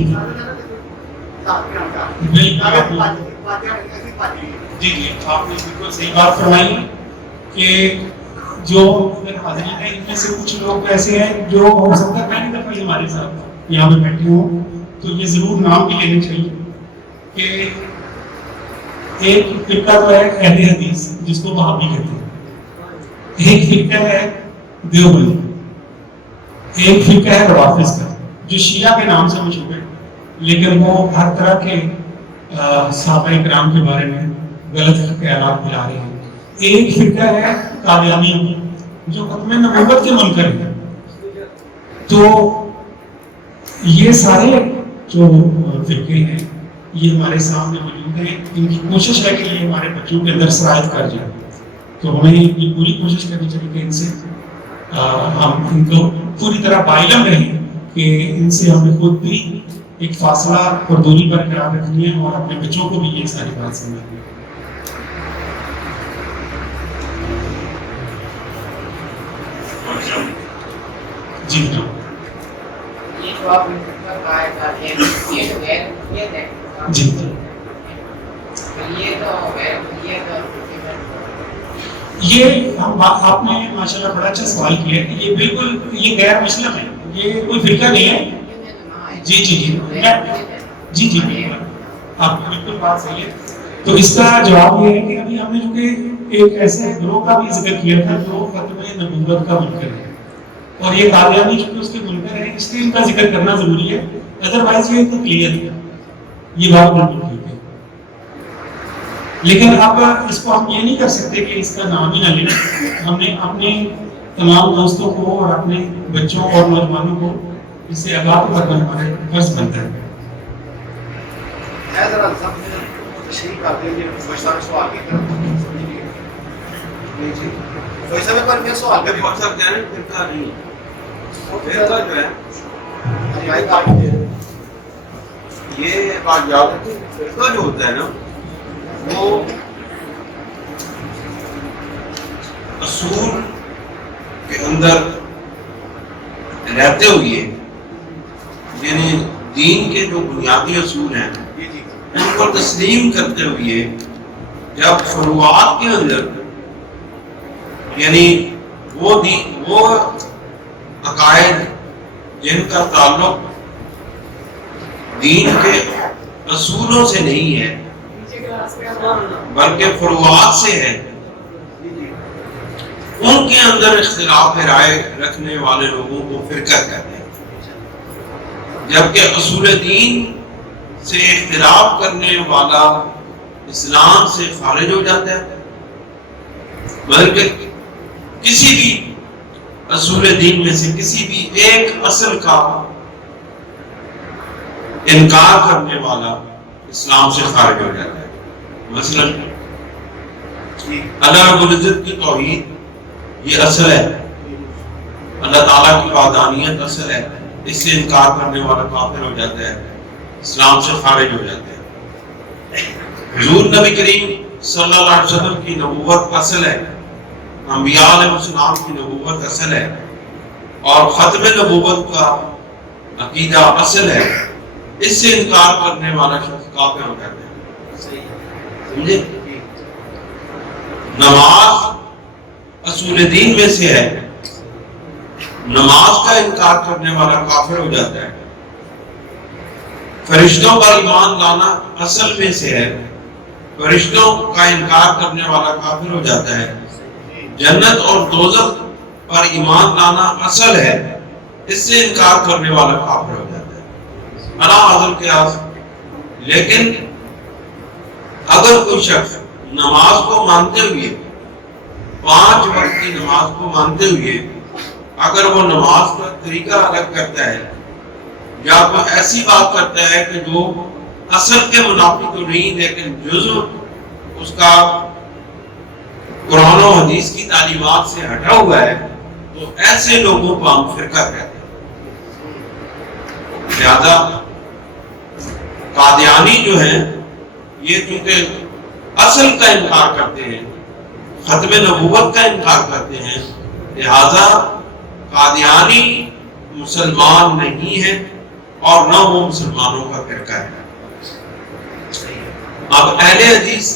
جی جی آپ نے بالکل صحیح بات فرمائی کہ جو حاضرین ہیں ان میں سے کچھ لوگ ایسے ہیں جو ہو سکتا ہے پہلی دفعہ ہمارے ساتھ یہاں پہ بیٹھے ہوں، تو یہ ضرور نام بھی لینے چاہیے کہ ایک فرقہ تو ہے اہل حدیث جس کو وہابی کہتے ہیں، ایک فرقہ ہے دیوبندی، ایک فرقہ ہے روافض کا جو شیعہ کے نام سے مشہور ہے، لیکن وہ ہر طرح کے صحابہ کرام کے بارے میں غلط خیالات پھیلا رہے ہیں، ایک فرقہ ہے قادیانی جو ختم نبوت کے منکر ہیں۔ تو یہ سارے جو فرقے ہیں یہ ہمارے سامنے موجود ہیں، ان کی کوشش ہے کہ یہ ہمارے بچوں کے اندر سرایت کر جائے، تو ہمیں یہ پوری کوشش کرنی چاہیے کہ ان سے ہم ان کو پوری طرح باعلم رہیں کہ ان سے ہمیں خود بھی ایک فاصلہ اور دوری برقرار رکھنی ہے اور اپنے بچوں کو بھی یہ ساری بات سمجھانی ہے۔ جی یہ جو آپ نے کہا ہے یہ جو غیرملکیت ہے جی یہ آپ نے ماشاءاللہ بڑا اچھا سوال کیا ہے کہ یہ بالکل یہ غیر مسلم ہے، یہ کوئی فرقہ نہیں ہے۔ جی جی جی جی جی بالکل آپ کی بالکل بات صحیح ہے۔ تو اس کا جواب یہ ہے کہ ابھی ہم نے جو کہ ایک ایسے گروہ کا بھی ذکر کیا تھا جو ختم نبوت کا منکر ہے، اور یہ قادیانی جو کہ اس کے منکر ہیں، اس لیے ان کا ذکر کرنا ضروری ہے، ادروائز یہ تو کلیئر ہے، یہ بات بالکل ٹھیک ہے۔ لیکن اب اس کو ہم یہ نہیں کر سکتے کہ اس کا نام ہی نہ لیں، ہم نے اپنے تمام دوستوں کو اور اپنے بچوں اور نوجوانوں کو اس سے آگاہ کرنا ہمارا فرض بنتا ہے۔ یہ بات یاد رکھیں، فرقہ جو ہوتا ہے نا وہ اصول کے اندر رہتے ہوئے، یعنی دین کے جو بنیادی اصول ہیں ان کو تسلیم کرتے ہوئے، جب فروعات کے اندر یعنی وہ عقائد جن کا تعلق دین کے اصولوں سے نہیں ہے بلکہ فروعات سے ہے، ان کے اندر اختلاف رائے رکھنے والے لوگوں کو فرقہ کہتے ہیں، جبکہ اصول دین سے اختلاف کرنے والا اسلام سے خارج ہو جاتا ہے، بلکہ کسی بھی اصول دین میں سے کسی بھی ایک اصل کا انکار کرنے والا اسلام سے خارج ہو جاتا ہے۔ مثلا اللہ رب العزت کی توحید یہ اصل ہے، اللہ تعالیٰ کی وحدانیت اصل ہے، اس سے انکار کرنے والا کافر ہو جاتا ہے، اسلام سے خارج ہو جاتا ہے۔ حضور نبی کریم صلی اللہ علیہ وسلم کی نبوت اصل ہے، انبیاء علیہ السلام کی نبوت اصل ہے، اور ختم نبوت کا عقیدہ اصل ہے، اس سے انکار کرنے والا شخص کافر ہو جاتا ہے۔ سمجھے؟ نماز اصول دین میں سے ہے، نماز کا انکار کرنے والا کافر ہو جاتا ہے۔ فرشتوں پر ایمان لانا اصل میں سے ہے، فرشتوں کا انکار کرنے والا کافر ہو جاتا ہے۔ جنت اور دوزخ پر ایمان لانا اصل ہے، اس سے انکار کرنے والا کافر ہو جاتا ہے۔ اللہ حضر قیاس۔ لیکن اگر کوئی شخص نماز کو مانتے ہوئے، 5 وقت کی نماز کو مانتے ہوئے، اگر وہ نماز کا طریقہ الگ کرتا ہے یا کوئی ایسی بات کرتا ہے کہ جو اصل کے منافق تو نہیں لیکن جزء اس کا قرآن و حدیث کی تعلیمات سے ہٹا ہوا ہے، تو ایسے لوگوں کو ہم فرقہ کہتے ہیں۔ لہذا قادیانی جو ہیں یہ چونکہ اصل کا انکار کرتے ہیں، ختم نبوت کا انکار کرتے ہیں، لہذا قادیانی مسلمان نہیں ہے اور نہ وہ مسلمانوں کا فرقہ ہے۔ اب اہل حدیث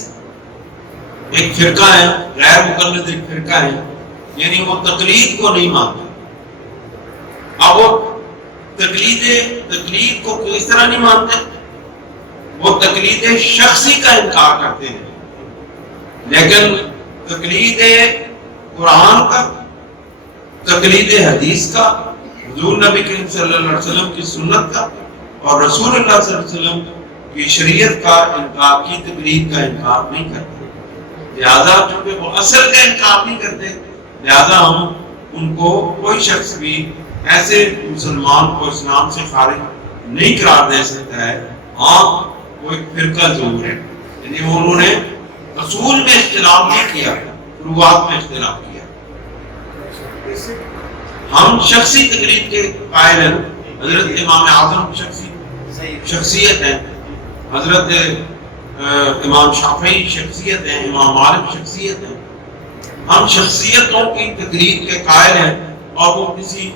ایک فرقہ ہے، غیر مقلد ایک فرقہ ہے، یعنی وہ تقلید کو نہیں مانتا۔ اب وہ تقلید کو کس طرح نہیں مانتے؟ وہ تقلید شخصی کا انکار کرتے ہیں، لیکن تقلید قرآن کا، تقلید حدیث کا، حضور نبی کریم صلی اللہ علیہ وسلم کی سنت کا اور رسول اللہ صلی اللہ علیہ وسلم کی شریعت کا انکار، کی تقلید کا انکار نہیں کرتے۔ لہذا چونکہ وہ اصل کا انکار نہیں کرتے، لہذا ہم ان کو کوئی شخص بھی ایسے مسلمان کو اسلام سے خارج نہیں قرار دے سکتا ہے۔ ہاں وہ ایک فرقہ ضرور ہے، یعنی انہوں نے اصول میں اختلاف نہیں کیا، فروعات میں اختلاف کیا۔ ہم شخصی تقلید کے قائل ہیں، حضرت امام اعظم شخصیت ہے، حضرت امام شافعی شخصیت ہے، امام مالک شخصیت ہے۔ ہم شخصیتوں کی تقلید کے قائل ہیں اور وہ کسی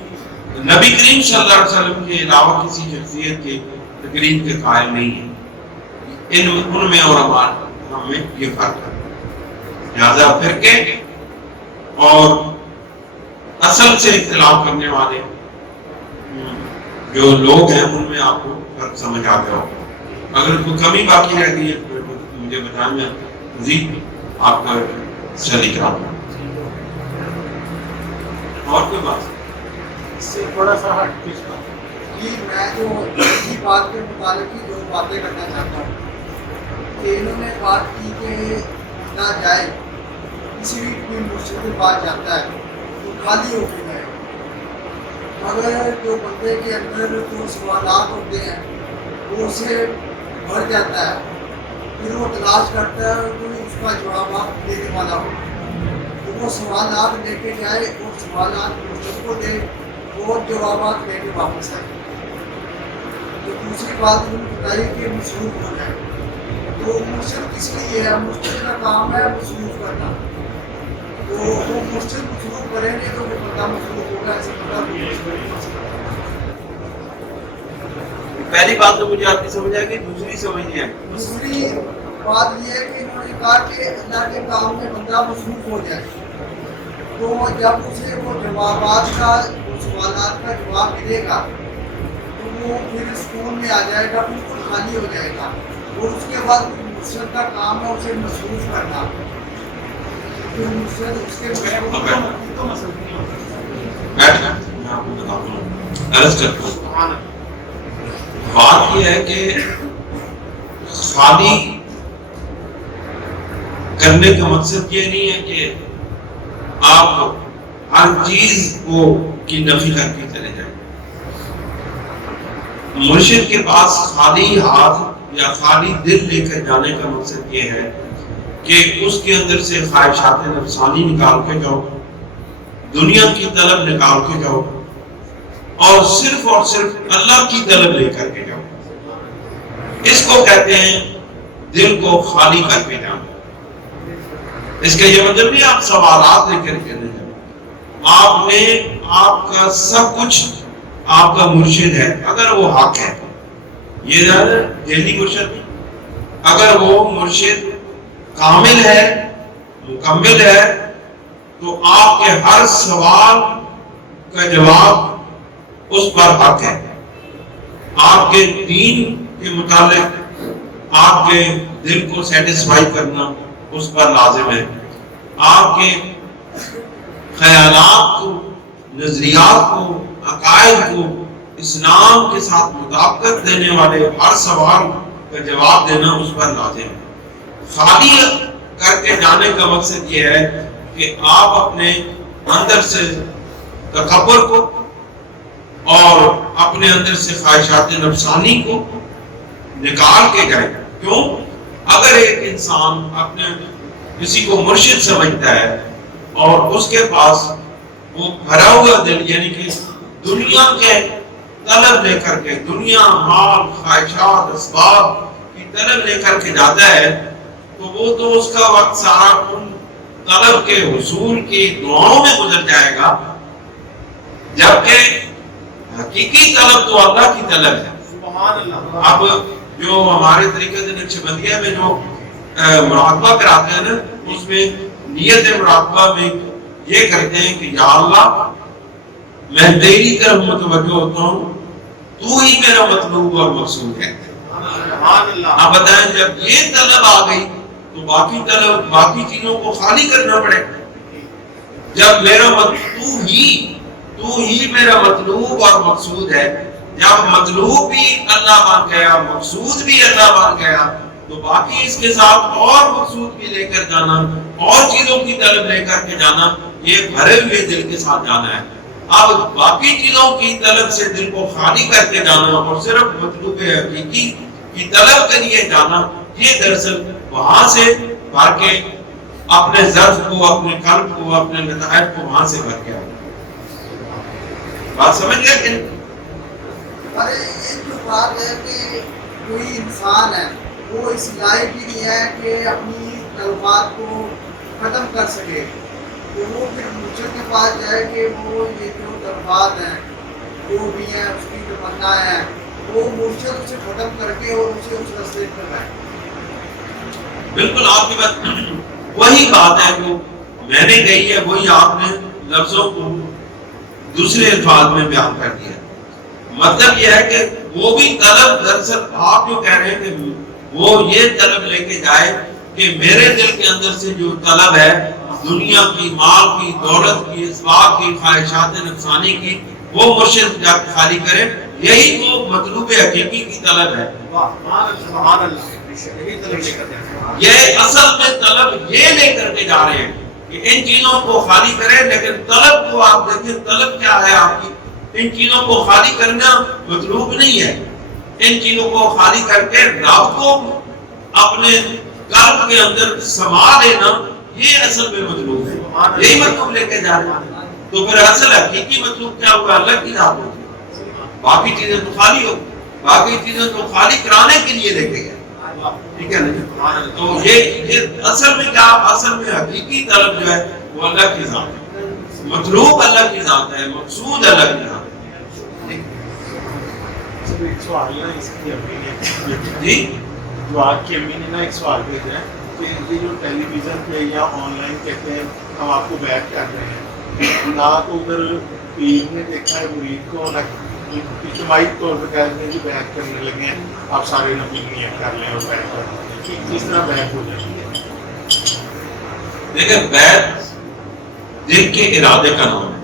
نبی کریم صلی اللہ علیہ وسلم کے علاوہ کسی شخصیت کی تقلید کے قائل نہیں ہیں۔ ان میں اور ہم میں یہ فرق ہے۔ لہذا فرقے اور اصل سے اختلاف کرنے والے جو لوگ ہیں ان میں آپ کو فرق سمجھ آ گیا ہوگا۔ اگر کوئی کمی باقی رہ گئی ہے تو مجھے بتائیں، میں مزید آپ کا شریک رہا ہوں۔ اور کوئی بات اس سے تھوڑا سا ہٹ کے میں جو اسی بات کے متعلق ہی دو باتیں کرنا چاہتا ہوں کہ انہوں نے بات کی کہ نہ جائے، کسی بھی کوئی مرشد کے پاس جاتا ہے تو خالی ہو کے جائے، مگر جو بندے کے اندر جو سوالات ہوتے ہیں وہ اسے بھر جاتا ہے، پھر وہ تلاش کرتا ہے کوئی اس کا جوابات دینے والا ہو، تو وہ سوالات لے کے جائے اور سوالات مرشد کو دے اور جوابات لے کے واپس آئے۔ تو دوسری بات انہوں نے بتائی کہ مصروف ہو جائے، تو مرشد کس لیے ہے؟ مرشد کا کام ہے مصروف کرنا، تو وہ مرشد مصروف کریں گے تو وہ بندہ مصروف ہوگا، ایسے پہلی بات تو مجھے آپ کی سمجھ آئے گی، دوسری سمجھ ہے۔ دوسری بات یہ ہے کہ انہوں نے کہا کہ اللہ کے کام میں بندہ مصروف ہو جائے، تو جب اسے وہ جوابات کا، وہ سوالات کا جواب ملے گا تو وہ پھر سکون میں آ جائے گا، بالکل خالی ہو جائے گا، اور اس کے بعد مرشد کا کام ہے اسے مصروف کرنا۔ مرشد اس کے عرض کرتا ہوں، بات یہ ہے کہ خالی کرنے کا مقصد یہ نہیں ہے کہ آپ ہر چیز کو کی نفی کر کے چلے جائیں۔ مرشد کے پاس خالی ہاتھ یا خالی دل لے کر جانے کا مقصد یہ ہے کہ اس کے اندر سے خواہشات نفسانی نکال کے جاؤ، دنیا کی طلب نکال کے جاؤ، اور صرف اللہ کی طلب لے کر کے جاؤ۔ اس کو کہتے ہیں دل کو خالی کر کے جاؤ۔ اس کا یہ مطلب نہیں آپ سوالات لے کر کے نہیں جاؤ، آپ نے آپ کا سب کچھ آپ کا مرشد ہے، اگر وہ حق ہے، یہ دہلی مرشد نہیں، اگر وہ مرشد کامل ہے، مکمل ہے، تو آپ کے ہر سوال کا جواب اس پر حق ہے۔ آپ کے دین کے متعلق آپ کے دل کو سیٹسفائی کرنا اس پر لازم ہے۔ آپ کے خیالات کو، نظریات کو، عقائد کو اسلام کے ساتھ مطابقت دینے والے ہر سوال کا جواب دینا اس پر لازم ہے۔ خالی کر کے جانے کا مقصد یہ ہے کہ آپ اپنے اندر سے تکبر کو اور اپنے اندر سے خواہشات نفسانی کو نکال کے جائیں۔ کیوں؟ اگر ایک انسان اپنے کسی کو مرشد سمجھتا ہے اور اس کے پاس وہ بھرا ہوا دل، یعنی کہ دنیا کے طلب لے کر کے، دنیا، مال، خواہشات، اسباب کی طلب لے کر کے جاتا ہے، تو وہ تو اس کا وقت سارا ان طلب کے حصول کی دعاؤں میں گزر جائے گا، جبکہ حقیقی طلب تو اللہ کی طلب ہے۔ سبحان اللہ۔ اب جو ہمارے طریقے سے نقشبندیہ میں جو مراقبہ کراتے ہیں نا، اس میں نیت مراقبہ میں یہ کرتے ہیں کہ یا اللہ میں تیری طرف متوجہ ہوتا ہوں، تو ہی میرا مطلوب اور مقصود ہے۔ سبحان اللہ۔ اب بتائیں جب یہ طلب آ گئی تو باقی چیزوں کو خالی کرنا پڑے گا۔ جب تو ہی میرا مطلوب اور مقصود ہے، جب مطلوب بھی اللہ بن گیا، مقصود بھی اللہ بن گیا، تو باقی اس کے ساتھ اور مقصود بھی لے کر جانا، اور چیزوں کی طلب لے کر کے جانا، یہ بھرے ہوئے دل کے ساتھ جانا ہے۔ اب باقی چیزوں کی طلب سے دل کو خالی کر کے جانا اور صرف مطلوب حقیقی کی طلب کے لیے جانا، یہ دراصل وہاں سے بھر کے اپنے ظرف کو، اپنے قلب کو، اپنے نتائج کو وہاں سے بھر کے آنا۔ بات سمجھ گئے کہ ارے ایک جو بات ہے کہ کوئی انسان ہے وہ اس لائق ہی نہیں ہے کہ اپنی طلبات کو ختم کر سکے، تو وہ پھر مرشد کے پاس جائے کہ وہ یہ جو طلبات ہیں جو بھی ہیں، اس کی تمنا ہے، وہ مرشد اسے ختم کر کے اور اسے اس راستے پر لائے۔ بالکل آپ کی بات وہی بات ہے جو میں نے کہی ہے، وہی آپ نے لفظوں کو دوسرے الفاظ میں بیان کر دیا۔ مطلب یہ ہے کہ وہ بھی طلب، دراصل آپ جو کہہ رہے ہیں کہ وہ یہ طلب لے کے جائے کہ میرے دل کے اندر سے جو طلب ہے دنیا کی، مال کی، دولت کی، اسباب کی، خواہشات نفسانی کی، وہ مرشد جا کے خالی کرے، یہی وہ مطلوب حقیقی کی طلب ہے۔ سبحان اللہ۔ یہی طلب لے کر جائیں۔ یہ اصل میں طلب یہ لے کر کے جا رہے ہیں کہ ان چیزوں کو خالی کریں، لیکن طلب کو آپ دیکھیں طلب کیا ہے آپ کی۔ ان چیزوں کو خالی کرنا مطلوب نہیں ہے، ان چیزوں کو خالی کر کے رب کو اپنے قلب کے اندر سما لینا، یہ اصل میں مطلوب ہے، یہی مطلوب لے کے جا رہے ہیں۔ تو پھر اصل حقیقی مطلوب کیا ہوگا؟ اللہ کی ذات ہوگی، باقی چیزیں تو خالی ہوگی، باقی چیزیں تو خالی کرانے کے لیے لے کے گئے، ٹھیک ہے نا؟ تو یہ اصل میں کیا، اصل میں حقیقی طلب جو ہے وہ اللہ کی ذات ہے، مطلوب اللہ کی ذات ہے، مقصود اللہ کی ذات ہے۔ ایک سوال ہے اس کی امی نے جی جو آپ کی امی نے نا ایک سوال بھیجا ہے کہ یہ جو ٹیلی ویژن پہ یا آن لائن کہتے ہیں ہم آپ کو بیک کر رہے ہیں، نہ تو ادھر پیر نے دیکھا ہے مرید کو، نہ اجتماعی طور پہ کہتے ہیں کہ بیک کرنے لگے ہیں، آپ سارے نبی نیت کر لیں اور بیک کر لیں، کہ کس طرح بیک ہو جائے گی؟ دیکھیں بیت دل کے ارادے کا نام ہے۔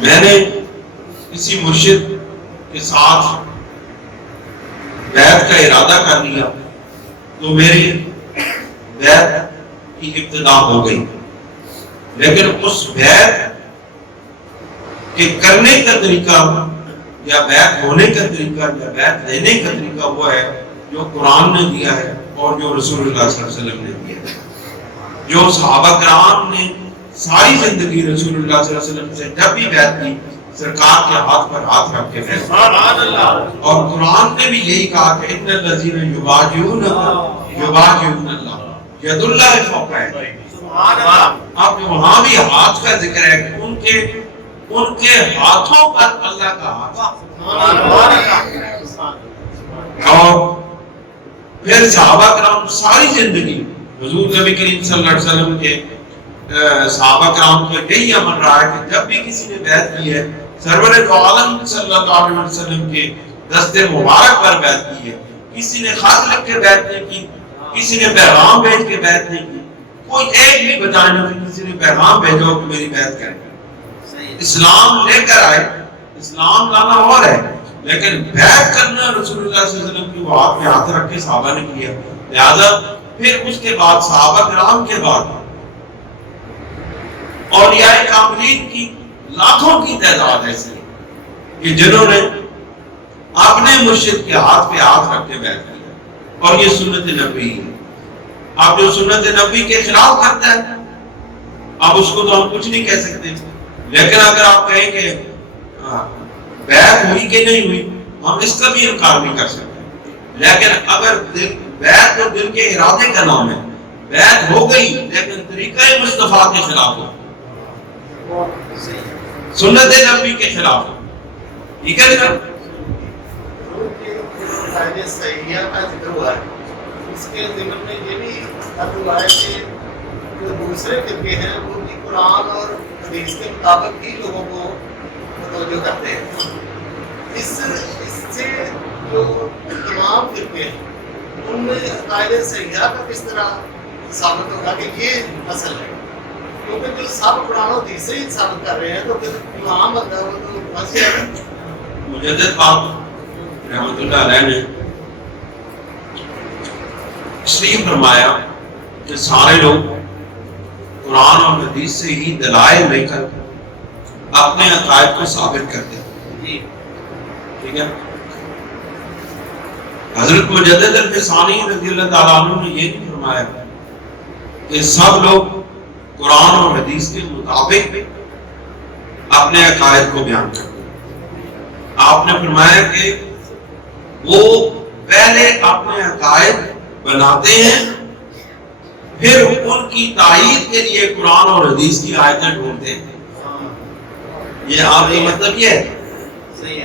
میں نے کسی مرشد کے ساتھ بیعت کا ارادہ کر لیا تو میری بیعت کی ابتدا ہو گئی، لیکن اس بیعت کے کرنے کا طریقہ یا بیعت ہونے کا طریقہ یا بیعت لینے کا طریقہ وہ ہے جو قرآن نے دیا ہے اور جو رسول اللہ صلی اللہ علیہ وسلم نے دیا ہے۔ جو صحابہ کرام نے ساری زندگی رسول اللہ صلی اللہ علیہ وسلم سے جب بھی بیعت کی، سرکار کے ہاتھ پر ہاتھ رکھ کے بیعت کی۔ سبحان اللہ۔ اور قرآن نے بھی یہی کہا کہ ان الذین یبایعون یبایعون اللہ ید اللہ فوق ایدیہم۔ سبحان اللہ۔ اب وہاں بھی ہاتھ کا ذکر ہے کہ ان کے ہاتھوں پر اللہ کا ہاتھ۔ سبحان اللہ۔ اور پھر صحابہ کرام ساری زندگی حضور نبی کریم صلی اللہ علیہ وسلم کے صحابہ کرام کا یہی عمل رہا ہے کہ جب بھی کسی نے بیعت کی ہے، سرور دو عالم صلی اللہ علیہ وسلم کے دست مبارک پر بیعت کی ہے، کسی نے خط لکھ کے بیعت نہیں کی، کسی نے پیغام بھیج کے بیعت نہیں کی، کوئی ایک بھی بتائے نہ کہ کسی نے پیغام بھیجو کہ میری بیعت کریں۔ اسلام لے کر آئے، اسلام لانا اور ہے، لیکن بیعت کرنا رسول اللہ صلی اللہ علیہ وسلم کی وہ ہاتھ میں ہاتھ رکھ کے صحابہ نے کیا۔ لہذا پھر اس کے بعد صحابہ کرام کے بعد اولیاء کاملین کی لاکھوں کی تعداد ایسی کہ جنہوں نے اپنے مرشد کے ہاتھ پہ ہاتھ رکھ کے بیعت کیا، اور یہ سنت نبی ہے۔ اب جو سنت نبی کے خلاف کرتا ہے اب اس کو تو ہم کچھ نہیں کہہ سکتے، لیکن اگر آپ کہیں کہ بیعت ہوئی کہ نہیں ہوئی، ہم اس کا بھی انکار نہیں کر سکتے، لیکن اگر بیعت تو دل کے ارادے کا نام ہے، بیعت ہو گئی لیکن طریقہ مصطفیٰ کے خلاف ہو، سنت نبی کے خلاف ہو، ٹھیک ہے نا؟ قاعدے صحیحہ کا ذکر ہوا ہے، اس کے ضمن میں یہ بھی ذکر ہوا ہے کہ جو دوسرے فرقے ہیں وہ بھی قرآن اور حدیث کے مطابق ہی لوگوں کو توجہ کرتے ہیں۔ اس سے جو تمام فرقے ہیں ان میں قاعدے صحیحہ کا کس طرح ثابت ہوگا کہ یہ اصل ہے؟ کیونکہ جو سب قرآن و حدیث سے ہی ثابت کر رہے ہیں تو پھر امام بندہ وہ تو پھنس جائے گا۔ مجدد پاک رحمت اللہ علیہ نے اس لیے فرمایا کہ سارے لوگ قرآن اور حدیث سے ہی دلائل لے کر اپنے عقائد کو ثابت کرتے ہیں، ٹھیک ہے؟ حضرت مجدد الفسانی رضی اللہ تعالیٰ عنہ نے یہ بھی فرمایا کہ سب لوگ قرآن اور حدیث کے مطابق اپنے عقائد کو بیان کرتے ہیں۔ آپ نے فرمایا کہ وہ پہلے اپنے عقائد بناتے ہیں، پھر ان کی تائید کے لیے قرآن اور حدیث کی آیتیں ڈھونڈتے ہیں۔ یہ آپ کا مطلب یہ ہے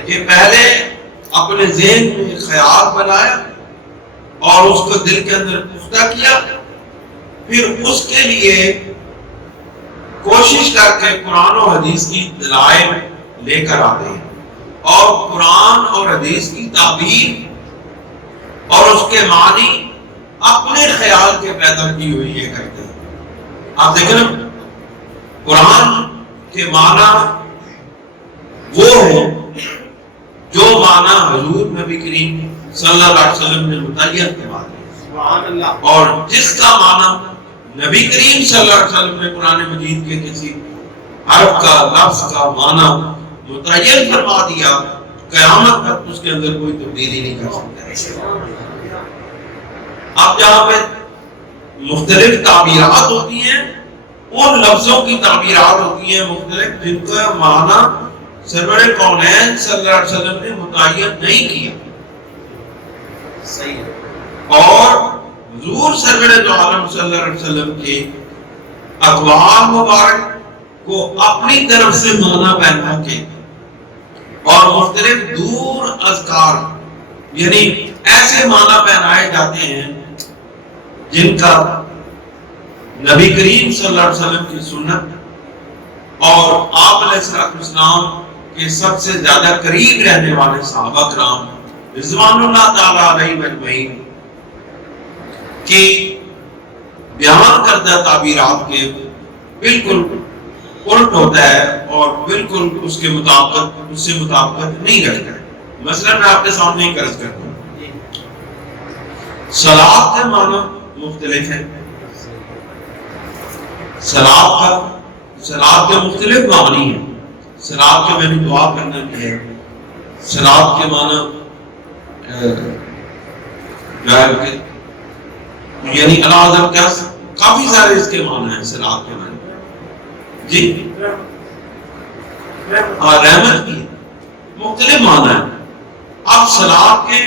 کہ پہلے اپنے ذہن میں خیال بنایا اور اس کو دل کے اندر پختہ کیا، پھر اس کے لیے کوشش کر کے قرآن و حدیث کی دلائل لے کر آتے ہیں اور قرآن اور حدیث کی تعبیر اور اس کے معنی اپنے خیال کے پیدا کی ہوئی یہ کرتے ہیں۔ آپ دیکھیں نا، قرآن کے معنی وہ ہے جو معنی حضور نبی کریم صلی اللہ علیہ وسلم نے متعین فرمایا، اور جس کا معنی نبی کریم صلی اللہ علیہ وسلم نے قرآن مجید کے کسی حرف کا لفظ کا معنی متعین فرما دیا، قیامت تک اس کے اندر کوئی تبدیلی نہیں کر سکتا۔ اب جہاں پہ مختلف تعبیرات ہوتی ہیں، ان لفظوں کی تعبیرات ہوتی ہیں مختلف جن کا معنی سرور کونین صلی اللہ علیہ وسلم نے متعین نہیں کیا، اور حضور سرور دو عالم صلی اللہ علیہ وسلم کے اقوال مبارک کو اپنی طرف سے معنی پہنا کے اور مختلف دور اذکار یعنی ایسے معنی پہنائے جاتے ہیں جن کا نبی کریم صلی اللہ علیہ وسلم کی سنت اور آپ علیہ السلام کے سب سے زیادہ قریب رہنے والے صحابہ کرام رضوان اللہ تعالی علیہ اجمعین کی بیان کردہ تعبیرات کے بالکل الٹ ہوتا ہے اور بالکل اس کے مطابقت اس سے مطابقت نہیں رکھتا ہے۔ مثلا میں آپ کے سامنے ہی عرض کرتا ہوں، صلاۃ کا معنی مختلف ہے، صلاۃ کے مختلف معنی ہیں۔ صلاۃ کے میں نے دعا کرنا بھی ہے، صلاۃ کے معنی یعنی اللہ کیا کافی سارے اس کے معنی ہیں صلاۃ کے معنی جی رحمت کی مختلف معنی ہے۔ اب صلاۃ کے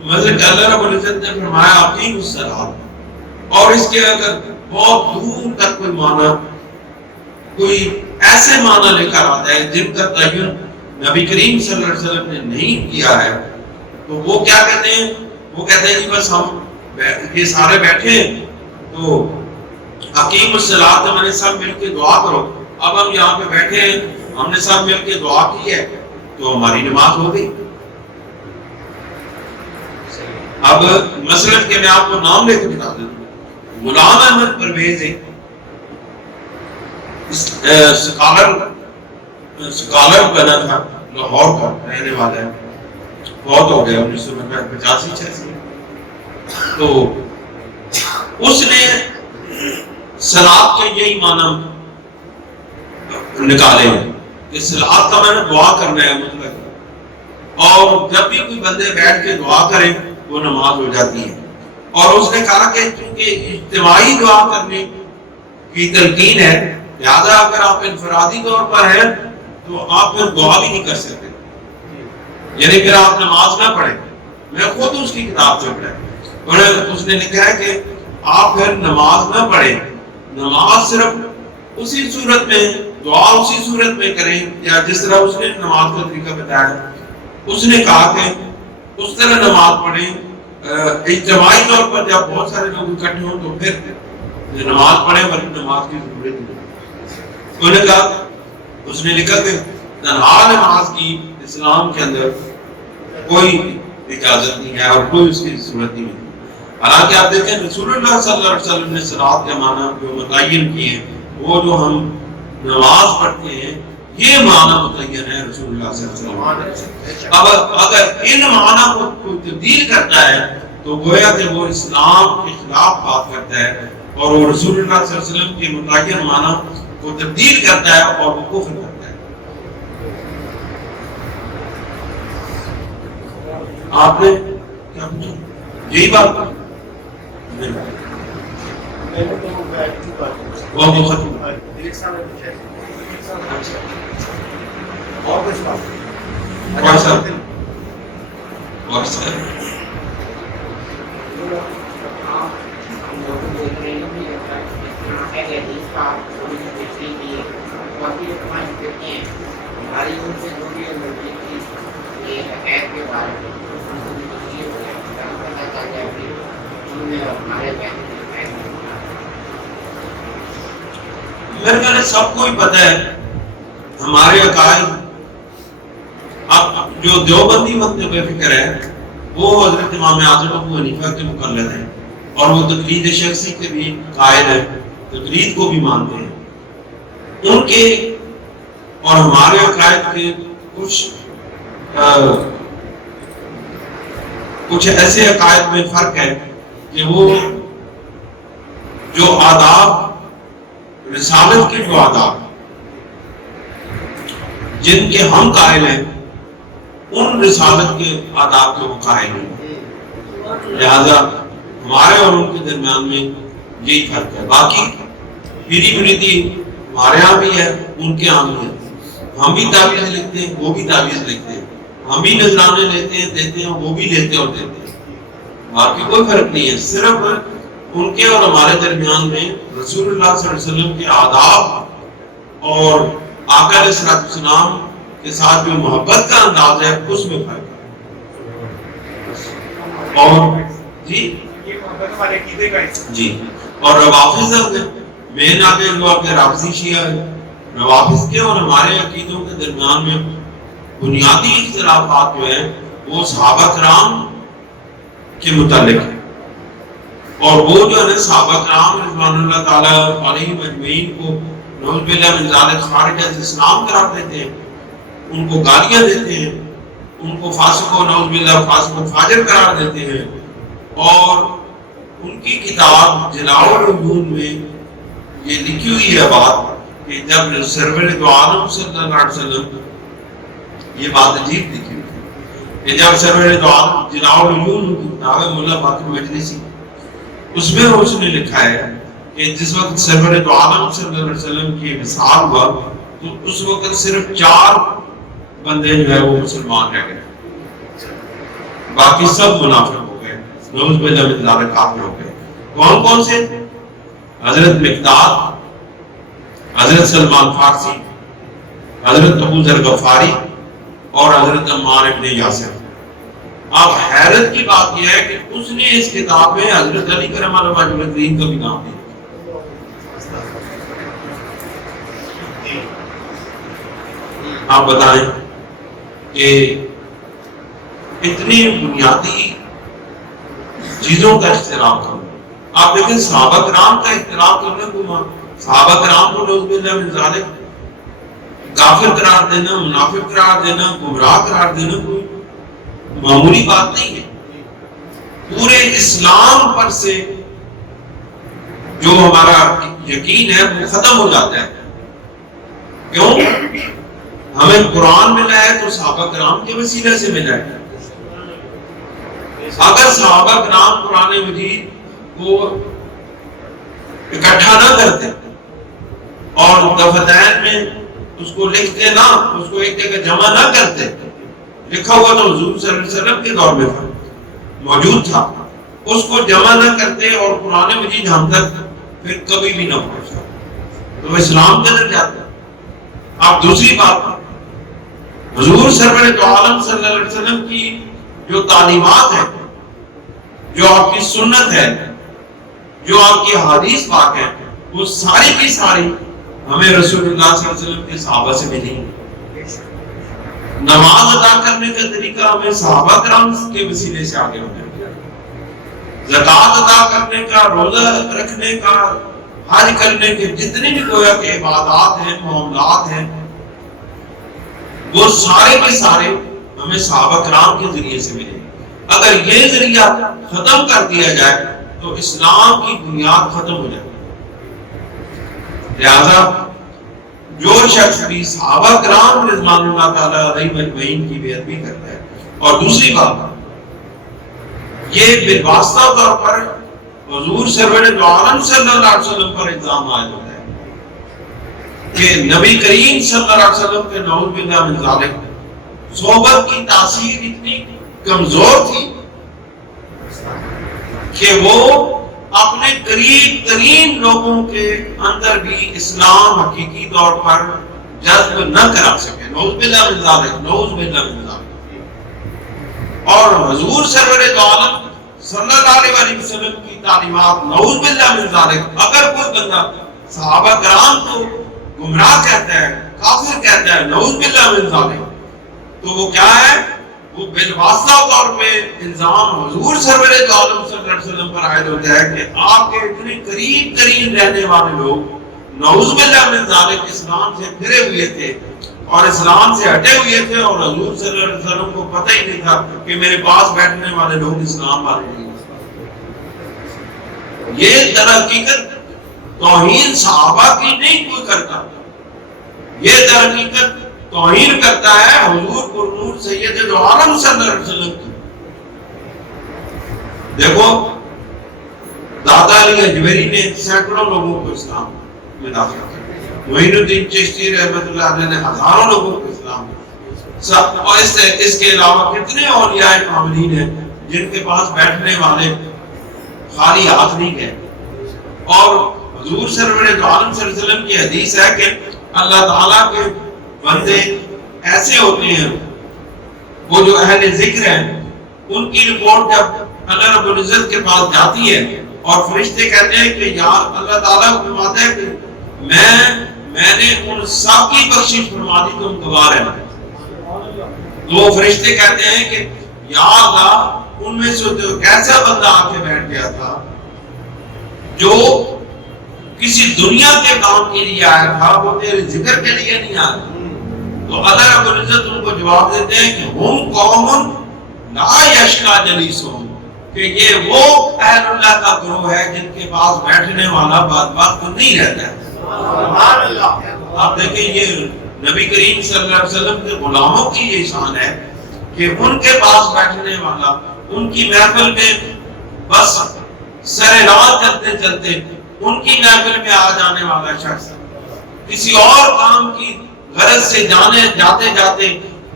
مطلب اللہ رب العزت نے فرمایا آپ کی صلاۃ، اور اس کے اگر بہت دور تک کوئی معنی کوئی ایسے معنی لے کر آتا ہے جن کا تعین نبی کریم صلی اللہ علیہ وسلم نے نہیں کیا ہے، تو وہ کیا کہتے ہیں؟ وہ کہتے ہیں کہ بس ہم یہ سارے بیٹھے ہیں تو حکیم الصلاۃ میں نے سب مل کے دعا کرو، اب ہم یہاں پہ بیٹھے ہیں، ہم نے سب مل کے دعا کی ہے تو ہماری نماز ہو گئی۔ اب مثلا کہ میں آپ کو نام لے کے بتا دوں، غلام احمد پرویز سکالر بنا تھا، لاہور کا رہنے والا ہے، بہت ہو گیا 1985-86، تو اس نے صلاۃ کے یہی معنی نکالے ہیں کہ صلاۃ کا میں نے دعا کرنا ہے مطلب، اور جب بھی کوئی بندے بیٹھ کے دعا کرے وہ نماز ہو جاتی ہے۔ اور اس نے کہا کہ چونکہ اجتماعی دعا کرنے کی تلقین ہے، لہذا اگر آپ انفرادی طور پر ہیں تو آپ پھر دعا بھی نہیں کر سکتے، یعنی پھر آپ نماز نہ پڑھیں۔ میں خود اس کی کتاب سے پڑھا، اس نے لکھا ہے کہ آپ پھر نماز نہ پڑھیں، نماز صرف اسی صورت میں، دعا اسی صورت میں کریں یا جس طرح اس نے نماز کا طریقہ بتایا. اس نے کہا کہ اس طرح نماز پڑھیں اجتماعی طور پر، جب بہت سارے لوگ اکٹھے ہوں تو پھر نماز پڑھیں، ورنہ نماز کی ضرورت نہیں. انہوں نے کہا، اس نے لکھا کہ تنہا نماز کی اسلام کے اندر کوئی اجازت نہیں ہے اور کوئی اس کی ضرورت نہیں ہے. حالانکہ آپ دیکھیں رسول اللہ صلی اللہ علیہ وسلم نے صلاۃ کے معنی جو متعین کیے ہیں، وہ جو ہم نماز پڑھتے ہیں یہ معنی متعین ہے رسول اللہ صلی اللہ علیہ وسلم. اب اگر ان معنی کو کوئی تبدیل کرتا ہے تو گویا کہ وہ اسلام کے خلاف بات کرتا ہے اور وہ رسول اللہ صلی اللہ علیہ وسلم کے متعین معنی کو تبدیل کرتا ہے اور وہ کفر کرتا ہے. آپ نے کیا پوچھا؟ یہی بات وہ ختم. اور کچھ بات میرے خیال سب کو ہی پتہ ہے ہمارے عقائد. اب جو دیوبندی بندے بے فکر ہے وہ حضرت امام اعظم ابو حنیفہ کے مقلد ہیں اور وہ تقلید شخصی کے بھی قائل ہیں، تقلید کو بھی مانتے ہیں. ان کے اور ہمارے عقائد کے کچھ ایسے عقائد میں فرق ہے کہ وہ جو آداب رسالت کے جو آداب جن کے ہم قائل ہیں ان رسالت کے آداب کے وہ قائل ہیں. لہذا ہمارے اور ان کے درمیان میں یہی فرق ہے. باقی پیری مریدی ہمارے ہاں بھی ہے، ان کے ہاں بھی ہے. ہم بھی تعویذ لکھتے ہیں، وہ بھی تعویذ لکھتے ہیں. ہم بھی نذرانے لیتے ہیں، دیتے ہیں، وہ بھی لیتے اور دیتے ہیں. باقی کوئی فرق نہیں ہے. صرف ان کے اور ہمارے درمیان میں رسول اللہ صلی اللہ علیہ وسلم کے آداب اور آقا علیہ السلام کے ساتھ جو محبت کا انداز ہے اس میں فرق ہے. اور جی اور روافظ مین آگے جو آپ کے رافضی شیعہ ہے، روافظ کے اور ہمارے عقیدوں کے درمیان میں بنیادی اختلافات جو ہیں وہ صحابہ کرام کے متعلق ہے. اور وہ جو ہے صحابہ کرام رضوان اللہ تعالیٰ علیہم اجمعین کو نعوذ باللہ من ذالک خارج از اسلام قرار دیتے ہیں، ان کو گالیاں دیتے ہیں، ان کو فاسق و نعوذ باللہ فاسق و فاجر قرار دیتے ہیں. اور ان کی کتاب جلاء العیون میں یہ لکھی ہوئی ہے بات کہ جب سرور دو عالم صلی اللہ علیہ وسلم، یہ بات عجیب لکھی ہوئی ہے کہ جب سرور دو عالم جلاء العیون کی کتاب ہے مولا باقر مجلسی، اس میں اس نے لکھا ہے کہ جس وقت سرور دو عالم صلی اللہ علیہ وسلم کی وصال ہوا تو اس وقت صرف 4 بندے جو ہے وہ مسلمان رہ گئے، باقی سب منافق ہو گئے، نعوذ باللہ من ذالک کافر ہو گئے. کون کون سے؟ حضرت مقداد، حضرت سلمان فارسی، حضرت ابو ذر غفاری اور حضرت عمار ابن یاسر. اب حیرت کی بات یہ ہے کہ اس نے اس کتاب میں حضرت علی کرم اللہ وجہ الدین کا بھی نام دیا. آپ بتائیں کہ اتنی بنیادی چیزوں کا اختلاف کرنا. آپ دیکھیں صحابہ کرام کا اختلاف کرنا کوئی صحابہ کرام کو نعوذ باللہ من ذالک کافر قرار دینا، منافق قرار دینا، گمراہ قرار دینا کوئی معمولی بات نہیں ہے. پورے اسلام پر سے جو ہمارا یقین ہے وہ ختم ہو جاتا ہے. کیوں؟ ہمیں قرآن ملا ہے تو صحابہ کرام کے وسیلے سے ملا ہے. اگر صحابہ کرام قرآن مجید کو اکٹھا نہ کرتے اور دفتین میں اس کو لکھتے نہ، اس کو ایک جگہ جمع نہ کرتے، لکھا ہوا تو حضور صلی اللہ علیہ وسلم کے دور میں تھا، موجود تھا، اس کو جمع نہ کرتے اور قرآن مجید ہم تک پھر کبھی بھی نہ پہنچا تو وہ اسلام کے اندر جاتا ہے۔ اب دوسری بات، حضور سرور دو عالم صلی اللہ علیہ وسلم کی جو تعلیمات ہیں، جو آپ کی سنت ہے، جو آپ کی حدیث پاک ہے، وہ ساری کی ساری ہمیں رسول اللہ صلی اللہ علیہ وسلم کے صحابہ سے ملی۔ نماز ادا کرنے کا طریقہ ہمیں صحابہ کرام کے وسیلے سے آگے ہونے لگا، زکوٰۃ ادا کرنے کا، روزہ رکھنے کا، حج کرنے کے جتنے بھی گویا کہ عبادات ہیں، معاملات ہیں، وہ سارے کے سارے ہمیں صحابہ کرام کے ذریعے سے ملے۔ اگر یہ ذریعہ ختم کر دیا جائے تو اسلام کی بنیاد ختم ہو جائے۔ لہذا جو شخص بھی صحابہ کرام رضوان اللہ تعالیٰ علیہم اجمعین کی بیعت بھی کرتا ہے، اور دوسری بات یہ بالواسطہ طور پر حضور سرور دو عالم صلی اللہ علیہ وسلم پر الزام عائد ہوتا ہے کہ نبی کریم صلی اللہ علیہ وسلم کے نعوذ باللہ من ذالک صحبت کی تاثیر اتنی کمزور تھی کہ وہ اپنے قریب ترین لوگوں کے اندر بھی اسلام حقیقی طور پر جذب نہ کرا سکے۔ نعوذ باللہ من ذالک، نعوذ باللہ من ذالک۔ اور حضور سرور دو عالم صلی اللہ علیہ وسلم کی تعلیمات، نعوذ باللہ من ذالک، اگر کوئی بندہ صحابہ کرام کو گمراہ کہتا ہے، کافر کہتا ہے، نعوذ باللہ من ذالک، تو وہ کیا ہے؟ وہ بالواسطہ طور پہ الزام حضور سرور دو عالم صلی اللہ علیہ وسلم پر عائد ہوتا ہے کہ آپ کے اتنے قریب ترین رہنے والے لوگ نعوذ باللہ من ذالک اسلام سے پھرے ہوئے تھے اور اسلام سے ہٹے ہوئے تھے، اور حضور صلی اللہ علیہ وسلم کو پتہ ہی نہیں تھا کہ میرے پاس بیٹھنے والے لوگ اسلام والے نہیں۔ یہ در حقیقت توہین صحابہ کی نہیں کوئی کرتا، یہ در حقیقت توہین کرتا ہے حضور پر نور سید دو عالم صلی اللہ علیہ وسلم کی۔ دیکھو دادا علی اجمیری نے سینکڑوں لوگوں کو اسلام میں داخل کیا، معین الدین چشتی رحمۃ اللہ علیہ نے ہزاروں لوگوں کو اسلام سب، اور اس کے علاوہ کتنے اولیاء کاملین ہیں جن کے پاس بیٹھنے والے خالی ہاتھ نہیں گئے۔ اور حضور سرور دو عالم صلی اللہ علیہ وسلم کی حدیث ہے کہ اللہ تعالیٰ کے بندے ایسے ہوتے ہیں، وہ جو اہل ذکر ہیں، ان کی رپورٹ جب اللہ رب العزت کے پاس جاتی ہے اور فرشتے کہتے ہیں کہ یار اللہ تعالیٰ فرماتا ہے کہ میں نے ان سب کی بخشش فرما دی، تم گوار ہیں۔ تو فرشتے کہتے ہیں کہ یا اللہ ان میں سے کیسا بندہ آ کے بیٹھ گیا تھا جو کسی دنیا کے کام کے لیے آیا تھا، وہ تیرے ذکر کے لیے نہیں آیا۔ تو اللہ رب العزت ان کو جواب دیتے ہیں کہ ہم قوم لا یشقی جلیسہم، کہ یہ وہ اہل اللہ کا گروہ ہے جن کے پاس بیٹھنے والا بدبخت نہیں رہتا ہے۔ سبحان اللہ۔ آپ دیکھیں یہ نبی کریم صلی اللہ علیہ وسلم کے غلاموں کی یہ شان ہے کہ ان کے پاس بیٹھنے والا، ان کی محفل میں بس سر راہ چلتے چلتے ان کی محفل میں آ جانے والا شخص کسی اور کام کی غرض سے جاتے جاتے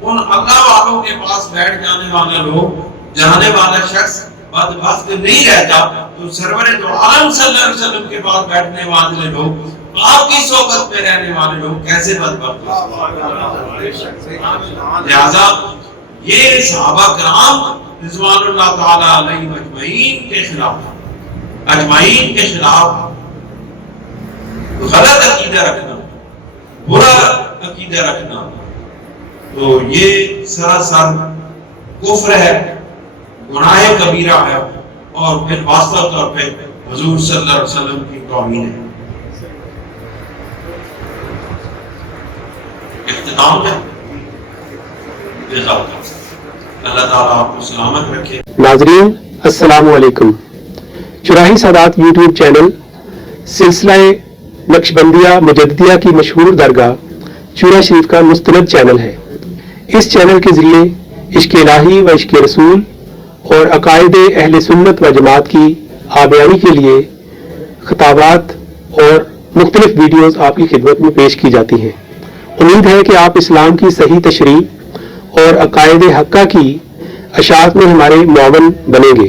ان اللہ والوں کے پاس بیٹھ جانے والا لوگ، جانے والا شخص بدبخت نہیں رہتا، تو سرور دو عالم صلی اللہ علیہ وسلم کے پاس بیٹھنے والے لوگ، آپ کی صحبت میں رہنے والے لوگ کیسے بدبخت ہیں؟ لہذا یہ صحابہ کرام رضوان اللہ تعالیٰ علیہم اجمعین کے خلاف غلط عقیدہ رکھنا، برا عقیدہ رکھنا، تو یہ سراسر کفر ہے، گناہ کبیرہ ہے، اور پھر واسطہ طور پہ حضور صلی اللہ علیہ وسلم کی توہین ہے۔ اختتام ہے، اللہ تعالیٰ آپ کو سلامت رکھے۔ ناظرین السلام علیکم۔ چراہی سادات یوٹیوب چینل سلسلہ نقشبندیہ مجددیہ کی مشہور درگاہ چورا شریف کا مستند چینل ہے۔ اس چینل کے ذریعے عشق الہی و عشق رسول اور عقائد اہل سنت و جماعت کی آبیانی کے لیے خطابات اور مختلف ویڈیوز آپ کی خدمت میں پیش کی جاتی ہیں۔ امید ہے کہ آپ اسلام کی صحیح تشریح اور عقائد حقہ کی اشاعت میں ہمارے معاون بنیں گے۔